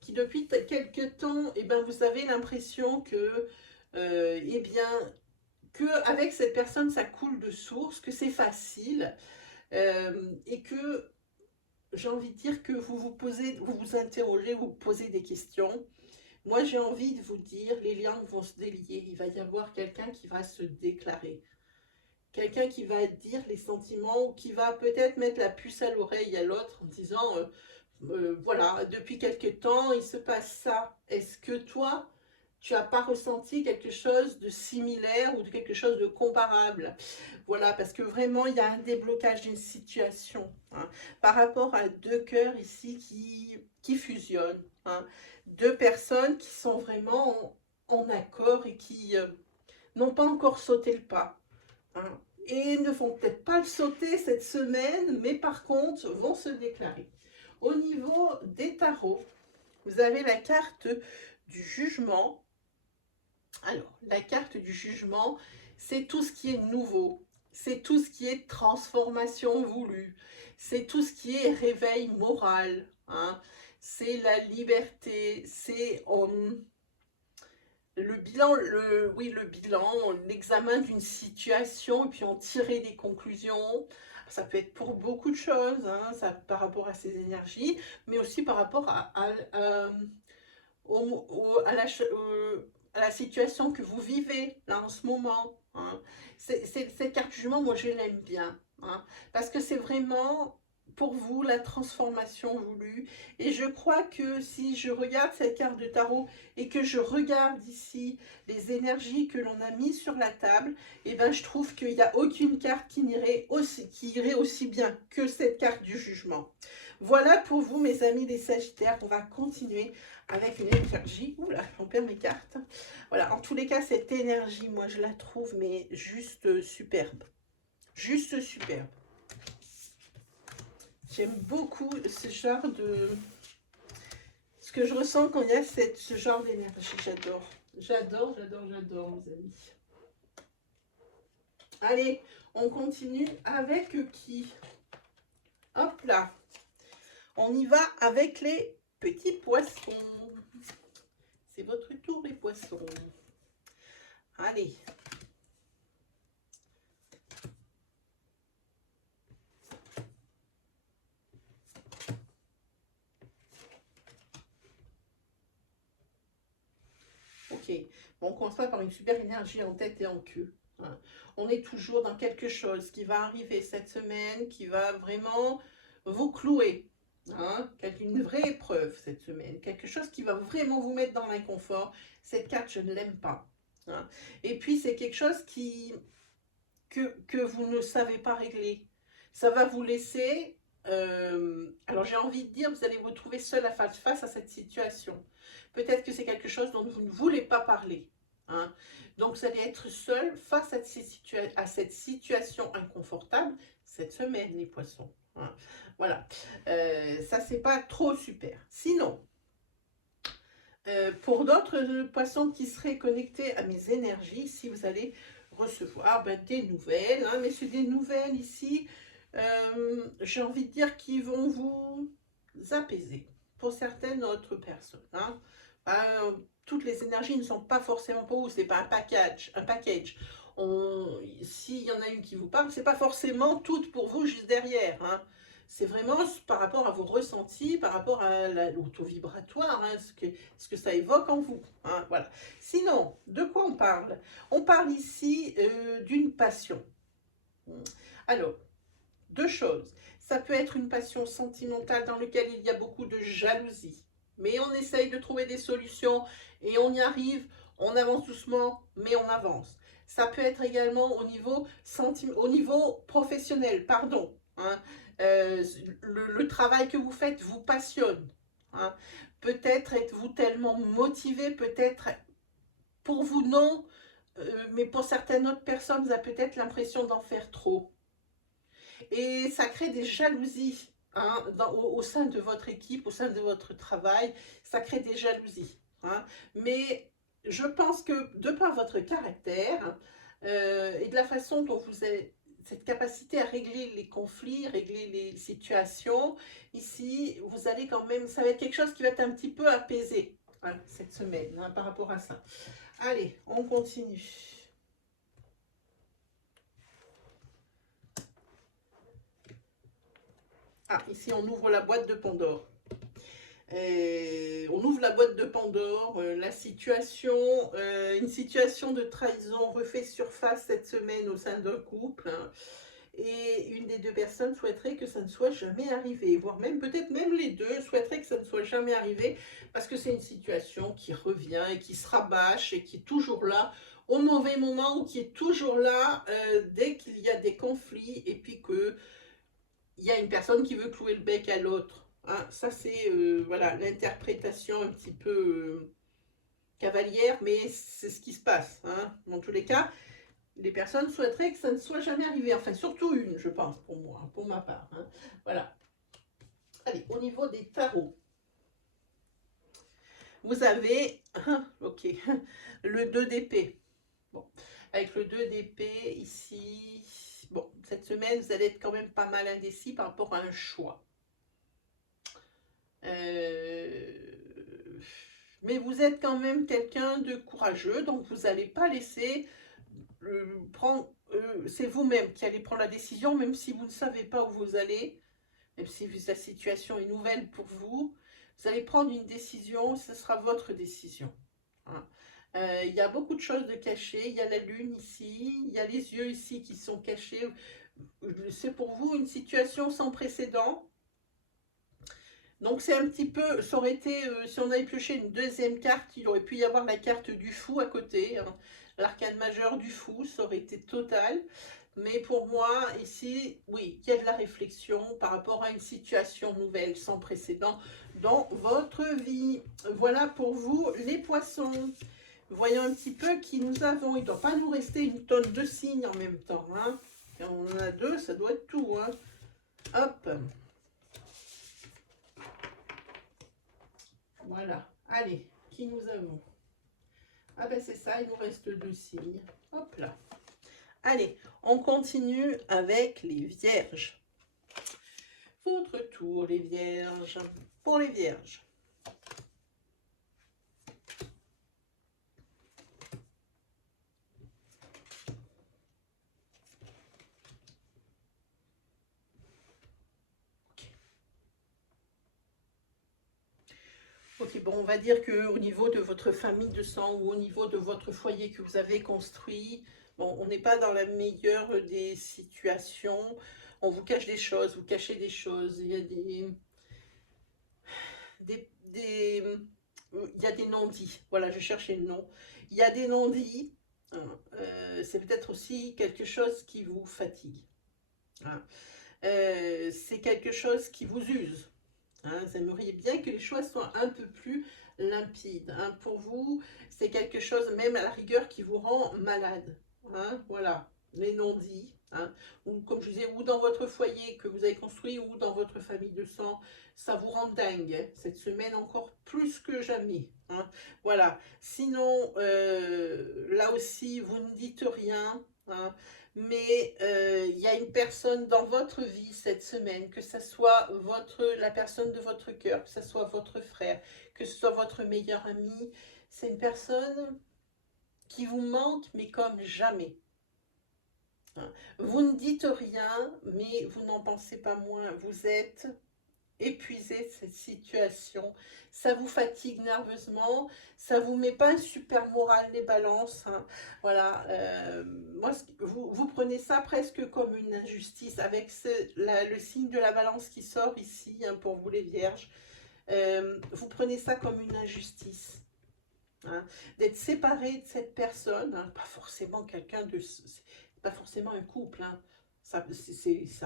qui depuis quelque temps, eh ben, vous avez l'impression que, eh bien, que avec cette personne, ça coule de source, que c'est facile, et que j'ai envie de dire que vous vous interrogez, vous posez des questions. Moi, j'ai envie de vous dire, les liens vont se délier. Il va y avoir quelqu'un qui va se déclarer. Quelqu'un qui va dire les sentiments ou qui va peut-être mettre la puce à l'oreille à l'autre en disant voilà, depuis quelque temps, il se passe ça. Est-ce que toi, tu n'as pas ressenti quelque chose de similaire ou de quelque chose de comparable? Voilà, parce que vraiment, il y a un déblocage d'une situation. Hein, par rapport à deux cœurs ici qui fusionnent. Hein, deux personnes qui sont vraiment en accord et qui n'ont pas encore sauté le pas. Hein, et ne vont peut-être pas le sauter cette semaine, mais par contre, vont se déclarer. Au niveau des tarots, vous avez la carte du jugement. Alors, la carte du jugement, c'est tout ce qui est nouveau, c'est tout ce qui est transformation voulue, c'est tout ce qui est réveil moral, hein. C'est la liberté, c'est le bilan, le bilan, l'examen d'une situation et puis en tirer des conclusions. Ça peut être pour beaucoup de choses, hein, ça, par rapport à ces énergies, mais aussi par rapport à la situation que vous vivez là en ce moment. Hein. Cette carte jugement, moi je l'aime bien, hein, parce que c'est vraiment pour vous la transformation voulue. Et je crois que si je regarde cette carte de tarot et que je regarde ici les énergies que l'on a mises sur la table, et ben je trouve qu'il n'y a aucune carte qui irait aussi bien que cette carte du jugement. Voilà pour vous mes amis les Sagittaires. On va continuer avec une énergie. Oula, j'en perds mes cartes. Voilà, en tous les cas, cette énergie, moi, je la trouve, mais juste superbe. Juste superbe. J'aime beaucoup ce genre de... Ce que je ressens quand il y a ce genre d'énergie, j'adore. J'adore, j'adore, j'adore, mes amis. Allez, on continue avec qui? Hop là. On y va avec les petits poissons. C'est votre tour, les poissons. Allez. Ok. Bon, on commence par une super énergie en tête et en queue. Hein. On est toujours dans quelque chose qui va arriver cette semaine, qui va vraiment vous clouer. Hein, une vraie épreuve cette semaine, quelque chose qui va vraiment vous mettre dans l'inconfort. Cette carte, je ne l'aime pas. Hein. Et puis, c'est quelque chose que vous ne savez pas régler. Ça va vous laisser, alors j'ai envie de dire, vous allez vous trouver seul face à cette situation. Peut-être que c'est quelque chose dont vous ne voulez pas parler. Hein. Donc vous allez être seul face à, cette situation inconfortable cette semaine, les poissons. Hein. Voilà. Ça, c'est pas trop super. Sinon, pour d'autres poissons qui seraient connectés à mes énergies, si vous allez recevoir des nouvelles, hein, mais c'est des nouvelles ici, j'ai envie de dire, qui vont vous apaiser pour certaines autres personnes. Hein. Toutes les énergies ne sont pas forcément pour vous, c'est pas un package. S'il y en a une qui vous parle, c'est pas forcément toutes pour vous juste derrière. Hein. C'est vraiment par rapport à vos ressentis, par rapport à l'auto-vibratoire, hein, ce que ça évoque en vous. Hein, voilà. Sinon, de quoi on parle? On parle ici d'une passion. Alors, deux choses. Ça peut être une passion sentimentale dans laquelle il y a beaucoup de jalousie. Mais on essaye de trouver des solutions et on y arrive. On avance doucement, mais on avance. Ça peut être également au niveau professionnel, pardon. Hein. Le travail que vous faites vous passionne. Hein. Peut-être êtes-vous tellement motivé, peut-être pour vous non, mais pour certaines autres personnes, vous avez peut-être l'impression d'en faire trop. Et ça crée des jalousies hein, au sein de votre équipe, au sein de votre travail, ça crée des jalousies. Hein. Mais je pense que de par votre caractère et de la façon dont vous avez cette capacité à régler les conflits, régler les situations, ici, vous allez quand même, ça va être quelque chose qui va être un petit peu apaisé hein, cette semaine hein, par rapport à ça. Allez, on continue. Ah, ici, on ouvre la boîte de Pandore. On ouvre la boîte de Pandore, la situation, une situation de trahison refait surface cette semaine au sein d'un couple. Hein, et une des deux personnes souhaiterait que ça ne soit jamais arrivé, voire même peut-être même les deux souhaiteraient que ça ne soit jamais arrivé, parce que c'est une situation qui revient et qui se rabâche et qui est toujours là au mauvais moment ou qui est toujours là dès qu'il y a des conflits et puis que il y a une personne qui veut clouer le bec à l'autre. Hein, ça, c'est voilà, l'interprétation un petit peu cavalière, mais c'est ce qui se passe. Hein. Dans tous les cas, les personnes souhaiteraient que ça ne soit jamais arrivé. Enfin, surtout une, je pense, pour moi, pour ma part. Hein. Voilà. Allez, au niveau des tarots, vous avez, ok, le 2 d'épée. Bon, avec le 2 d'épée, ici, bon, cette semaine, vous allez être quand même pas mal indécis par rapport à un choix. Mais vous êtes quand même quelqu'un de courageux, donc vous n'allez pas laisser prendre... c'est vous-même qui allez prendre la décision, même si vous ne savez pas où vous allez, même si la situation est nouvelle pour vous, vous allez prendre une décision, ce sera votre décision. Hein. Il y a beaucoup de choses de cachées, il y a la lune ici, il y a les yeux ici qui sont cachés. C'est pour vous une situation sans précédent. Donc c'est un petit peu, ça aurait été, si on avait pioché une deuxième carte, il aurait pu y avoir la carte du fou à côté, hein. L'arcane majeur du fou, ça aurait été total. Mais pour moi, ici, oui, il y a de la réflexion par rapport à une situation nouvelle, sans précédent dans votre vie. Voilà pour vous, les poissons. Voyons un petit peu qui nous avons. Il ne doit pas nous rester une tonne de signes en même temps. Hein. Quand on en a deux, ça doit être tout. Hein. Hop. Voilà. Allez, qui nous avons? Ah ben c'est ça, il nous reste deux signes. Hop là. Allez, on continue avec les vierges. Votre tour, les vierges. Pour les vierges. Ok, bon, on va dire qu'au niveau de votre famille de sang ou au niveau de votre foyer que vous avez construit, bon, on n'est pas dans la meilleure des situations. On vous cache des choses, vous cachez des choses. Il y a il y a des non-dits. Voilà, je cherchais le nom. Il y a des non-dits. Hein, c'est peut-être aussi quelque chose qui vous fatigue. Hein. c'est quelque chose qui vous use. Hein, vous aimeriez bien que les choses soient un peu plus limpides. Hein. Pour vous, c'est quelque chose, même à la rigueur, qui vous rend malade. Hein, voilà, les non-dits. Hein, ou comme je disais, ou dans votre foyer que vous avez construit, ou dans votre famille de sang, ça vous rend dingue. Hein, cette semaine encore plus que jamais. Hein, voilà. Sinon, là aussi, vous ne dites rien. Hein, mais il y a une personne dans votre vie cette semaine, que ce soit la personne de votre cœur, que ce soit votre frère, que ce soit votre meilleur ami, c'est une personne qui vous manque, mais comme jamais. Hein. Vous ne dites rien, mais vous n'en pensez pas moins. Vous êtes épuisé de cette situation, ça vous fatigue nerveusement, ça vous met pas un super moral les balances. Hein. Voilà, moi, vous prenez ça presque comme une injustice, avec le signe de la balance qui sort ici, hein, pour vous les vierges. Vous prenez ça comme une injustice. Hein, d'être séparé de cette personne, hein, pas forcément quelqu'un de... pas forcément un couple, hein, ça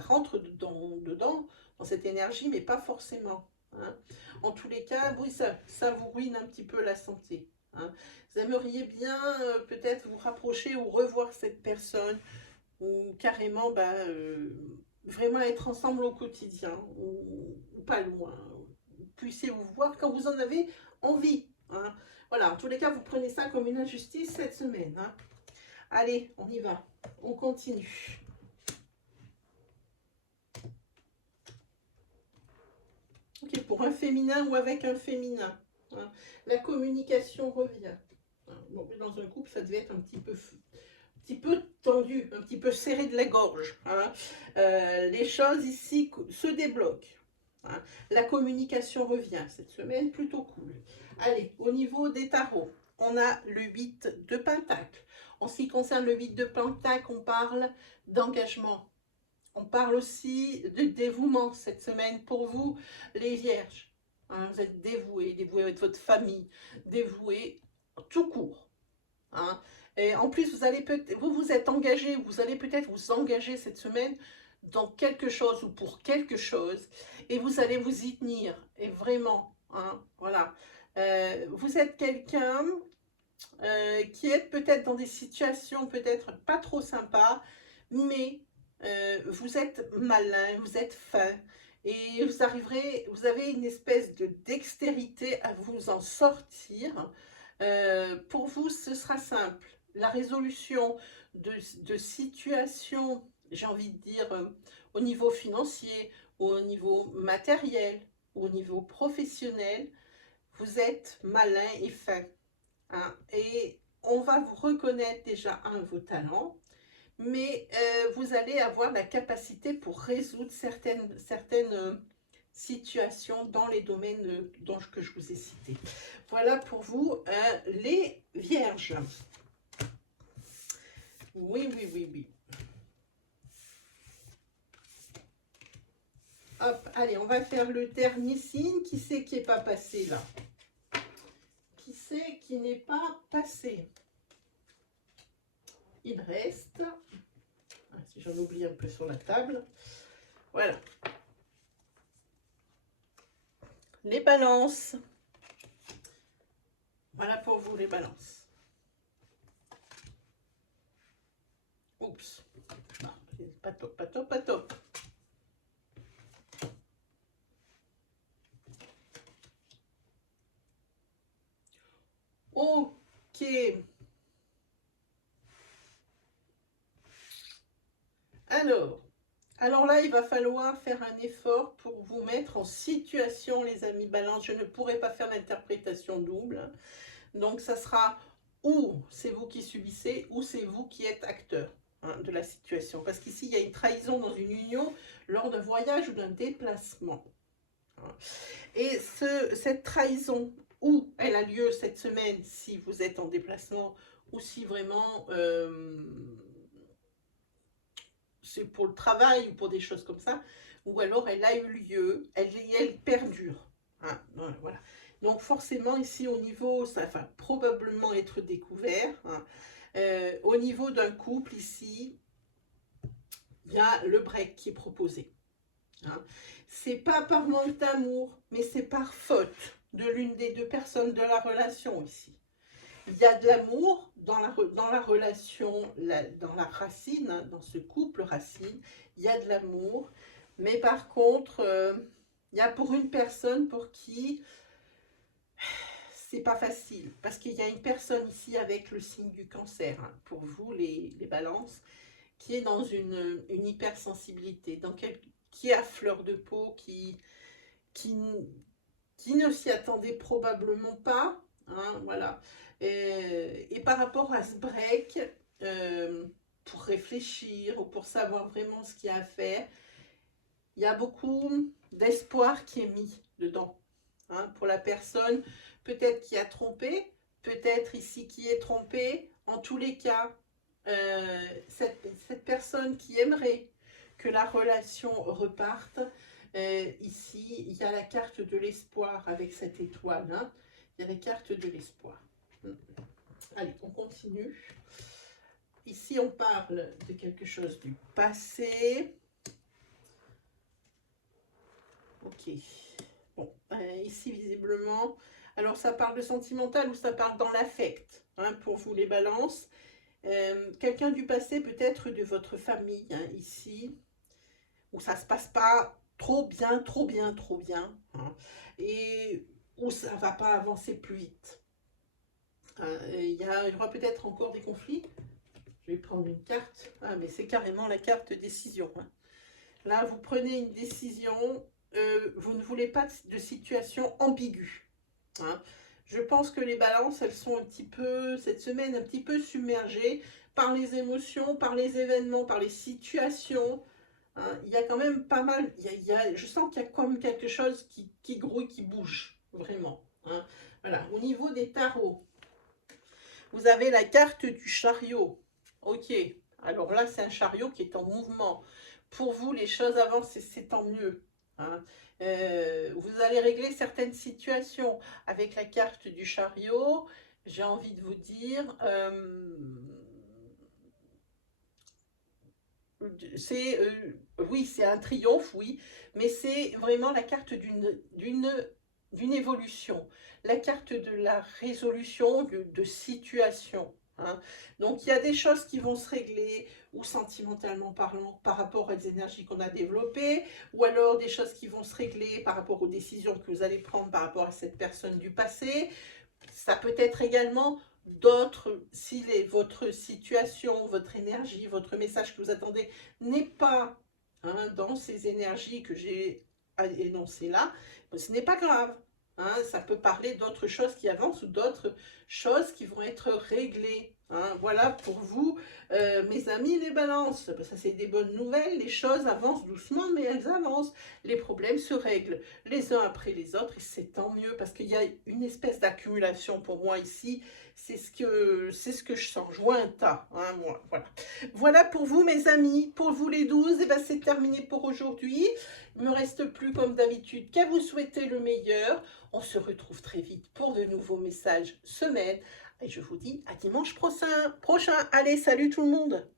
rentre dedans, dans cette énergie, mais pas forcément. Hein. En tous les cas, oui, ça vous ruine un petit peu la santé. Hein. Vous aimeriez bien peut-être vous rapprocher ou revoir cette personne, ou carrément vraiment être ensemble au quotidien, ou pas loin. Vous puissiez vous voir quand vous en avez envie. Hein. Voilà, en tous les cas, vous prenez ça comme une injustice cette semaine. Hein. Allez, on y va. On continue. Ok, pour un féminin ou avec un féminin. Hein. La communication revient. Hein. Bon, dans un couple, ça devait être un petit peu tendu, un petit peu serré de la gorge. Hein. Les choses ici se débloquent. Hein. La communication revient cette semaine, plutôt cool. Allez, au niveau des tarots, on a le 8 de Pentacle. En ce qui concerne le 8 de Pentacle, on parle d'engagement. On parle aussi de dévouement cette semaine pour vous, les vierges. Hein, vous êtes dévoués avec votre famille, dévoués tout court. Hein. Et en plus, vous êtes engagé, vous allez peut-être vous engager cette semaine dans quelque chose ou pour quelque chose, et vous allez vous y tenir. Et vraiment, hein, voilà. Vous êtes quelqu'un qui est peut-être dans des situations peut-être pas trop sympas, mais vous êtes malin, vous êtes fin, et vous avez une espèce de dextérité à vous en sortir. Pour vous, ce sera simple. La résolution de situations, j'ai envie de dire, au niveau financier, ou au niveau matériel, ou au niveau professionnel, vous êtes malin et fin. Hein, et on va vous reconnaître déjà vos talents, mais vous allez avoir la capacité pour résoudre certaines situations dans les domaines que je vous ai cités. Voilà pour vous, les vierges. Oui, oui, oui, oui. Hop, allez, on va faire le dernier signe. Qui c'est qui n'est pas passé là? Qui c'est qui n'est pas passé? Il reste... Ah, si j'en oublie un peu sur la table. Voilà. Les balances. Voilà pour vous les balances. Oups. Ah, pas top, pas top, pas top. Ok. Alors là, il va falloir faire un effort pour vous mettre en situation, les amis balance. Je ne pourrai pas faire l'interprétation double. Donc, ça sera ou c'est vous qui subissez, ou c'est vous qui êtes acteur, hein, de la situation. Parce qu'ici, il y a une trahison dans une union lors d'un voyage ou d'un déplacement. Hein. Et cette trahison, où elle a lieu cette semaine, si vous êtes en déplacement, ou si vraiment... c'est pour le travail ou pour des choses comme ça, ou alors elle a eu lieu, elle perdure. Hein, voilà. Donc forcément ici au niveau, ça va probablement être découvert. Hein. Au niveau d'un couple ici, il y a le break qui est proposé. Hein. C'est pas par manque d'amour, mais c'est par faute de l'une des deux personnes de la relation ici. Il y a de l'amour dans la relation, dans la racine, hein, dans ce couple racine, il y a de l'amour, mais par contre, il y a pour une personne pour qui c'est pas facile, parce qu'il y a une personne ici avec le signe du cancer, hein, pour vous les balances, qui est dans une hypersensibilité, qui est à fleur de peau, qui, qui ne s'y attendait probablement pas, hein, voilà. Et par rapport à ce break, pour réfléchir ou pour savoir vraiment ce qu'il y a à faire, il y a beaucoup d'espoir qui est mis dedans, hein, pour la personne, peut-être qui a trompé, peut-être ici qui est trompé, en tous les cas, cette personne qui aimerait que la relation reparte, ici, il y a la carte de l'espoir avec cette étoile. Hein. Il y a la carte de l'espoir. Allez, on continue. Ici, on parle de quelque chose du passé. Ok. Bon, ici, visiblement, alors ça parle de sentimental ou ça parle dans l'affect, hein, pour vous les balances. Quelqu'un du passé, peut-être de votre famille, hein, ici, où ça se passe pas trop bien, trop bien, trop bien, hein, et où ça va pas avancer plus vite. Il y aura peut-être encore des conflits. Je vais prendre une carte. Ah, mais c'est carrément la carte décision. Hein. Là, vous prenez une décision. Vous ne voulez pas de situation ambiguë. Hein. Je pense que les balances, elles sont un petit peu, cette semaine, un petit peu submergées par les émotions, par les événements, par les situations. Hein. Il y a quand même pas mal, je sens qu'il y a comme quelque chose qui grouille, qui bouge, vraiment. Hein. Voilà, au niveau des tarots, vous avez la carte du chariot. Ok, alors là, c'est un chariot qui est en mouvement. Pour vous, les choses avancent et c'est tant mieux. Hein. Vous allez régler certaines situations. Avec la carte du chariot, j'ai envie de vous dire, oui, c'est un triomphe, oui, mais c'est vraiment la carte d'une évolution, la carte de la résolution de situation. Hein. Donc il y a des choses qui vont se régler, ou sentimentalement parlant, par rapport aux énergies qu'on a développées, ou alors des choses qui vont se régler par rapport aux décisions que vous allez prendre par rapport à cette personne du passé. Ça peut être également d'autres, si votre situation, votre énergie, votre message que vous attendez n'est pas, hein, dans ces énergies que j'ai énoncées là, ce n'est pas grave. Hein, ça peut parler d'autres choses qui avancent ou d'autres choses qui vont être réglées. Hein, voilà pour vous, mes amis les balances. Ça, c'est des bonnes nouvelles. Les choses avancent doucement, mais elles avancent. Les problèmes se règlent les uns après les autres, et c'est tant mieux parce qu'il y a une espèce d'accumulation pour moi ici. C'est ce que je sens. Je vois un tas. Hein, moi, voilà. Voilà pour vous, mes amis. Pour vous, les 12, et ben, c'est terminé pour aujourd'hui. Il ne me reste plus, comme d'habitude, qu'à vous souhaiter le meilleur. On se retrouve très vite pour de nouveaux messages semaine. Et je vous dis à dimanche prochain. Allez, salut tout le monde!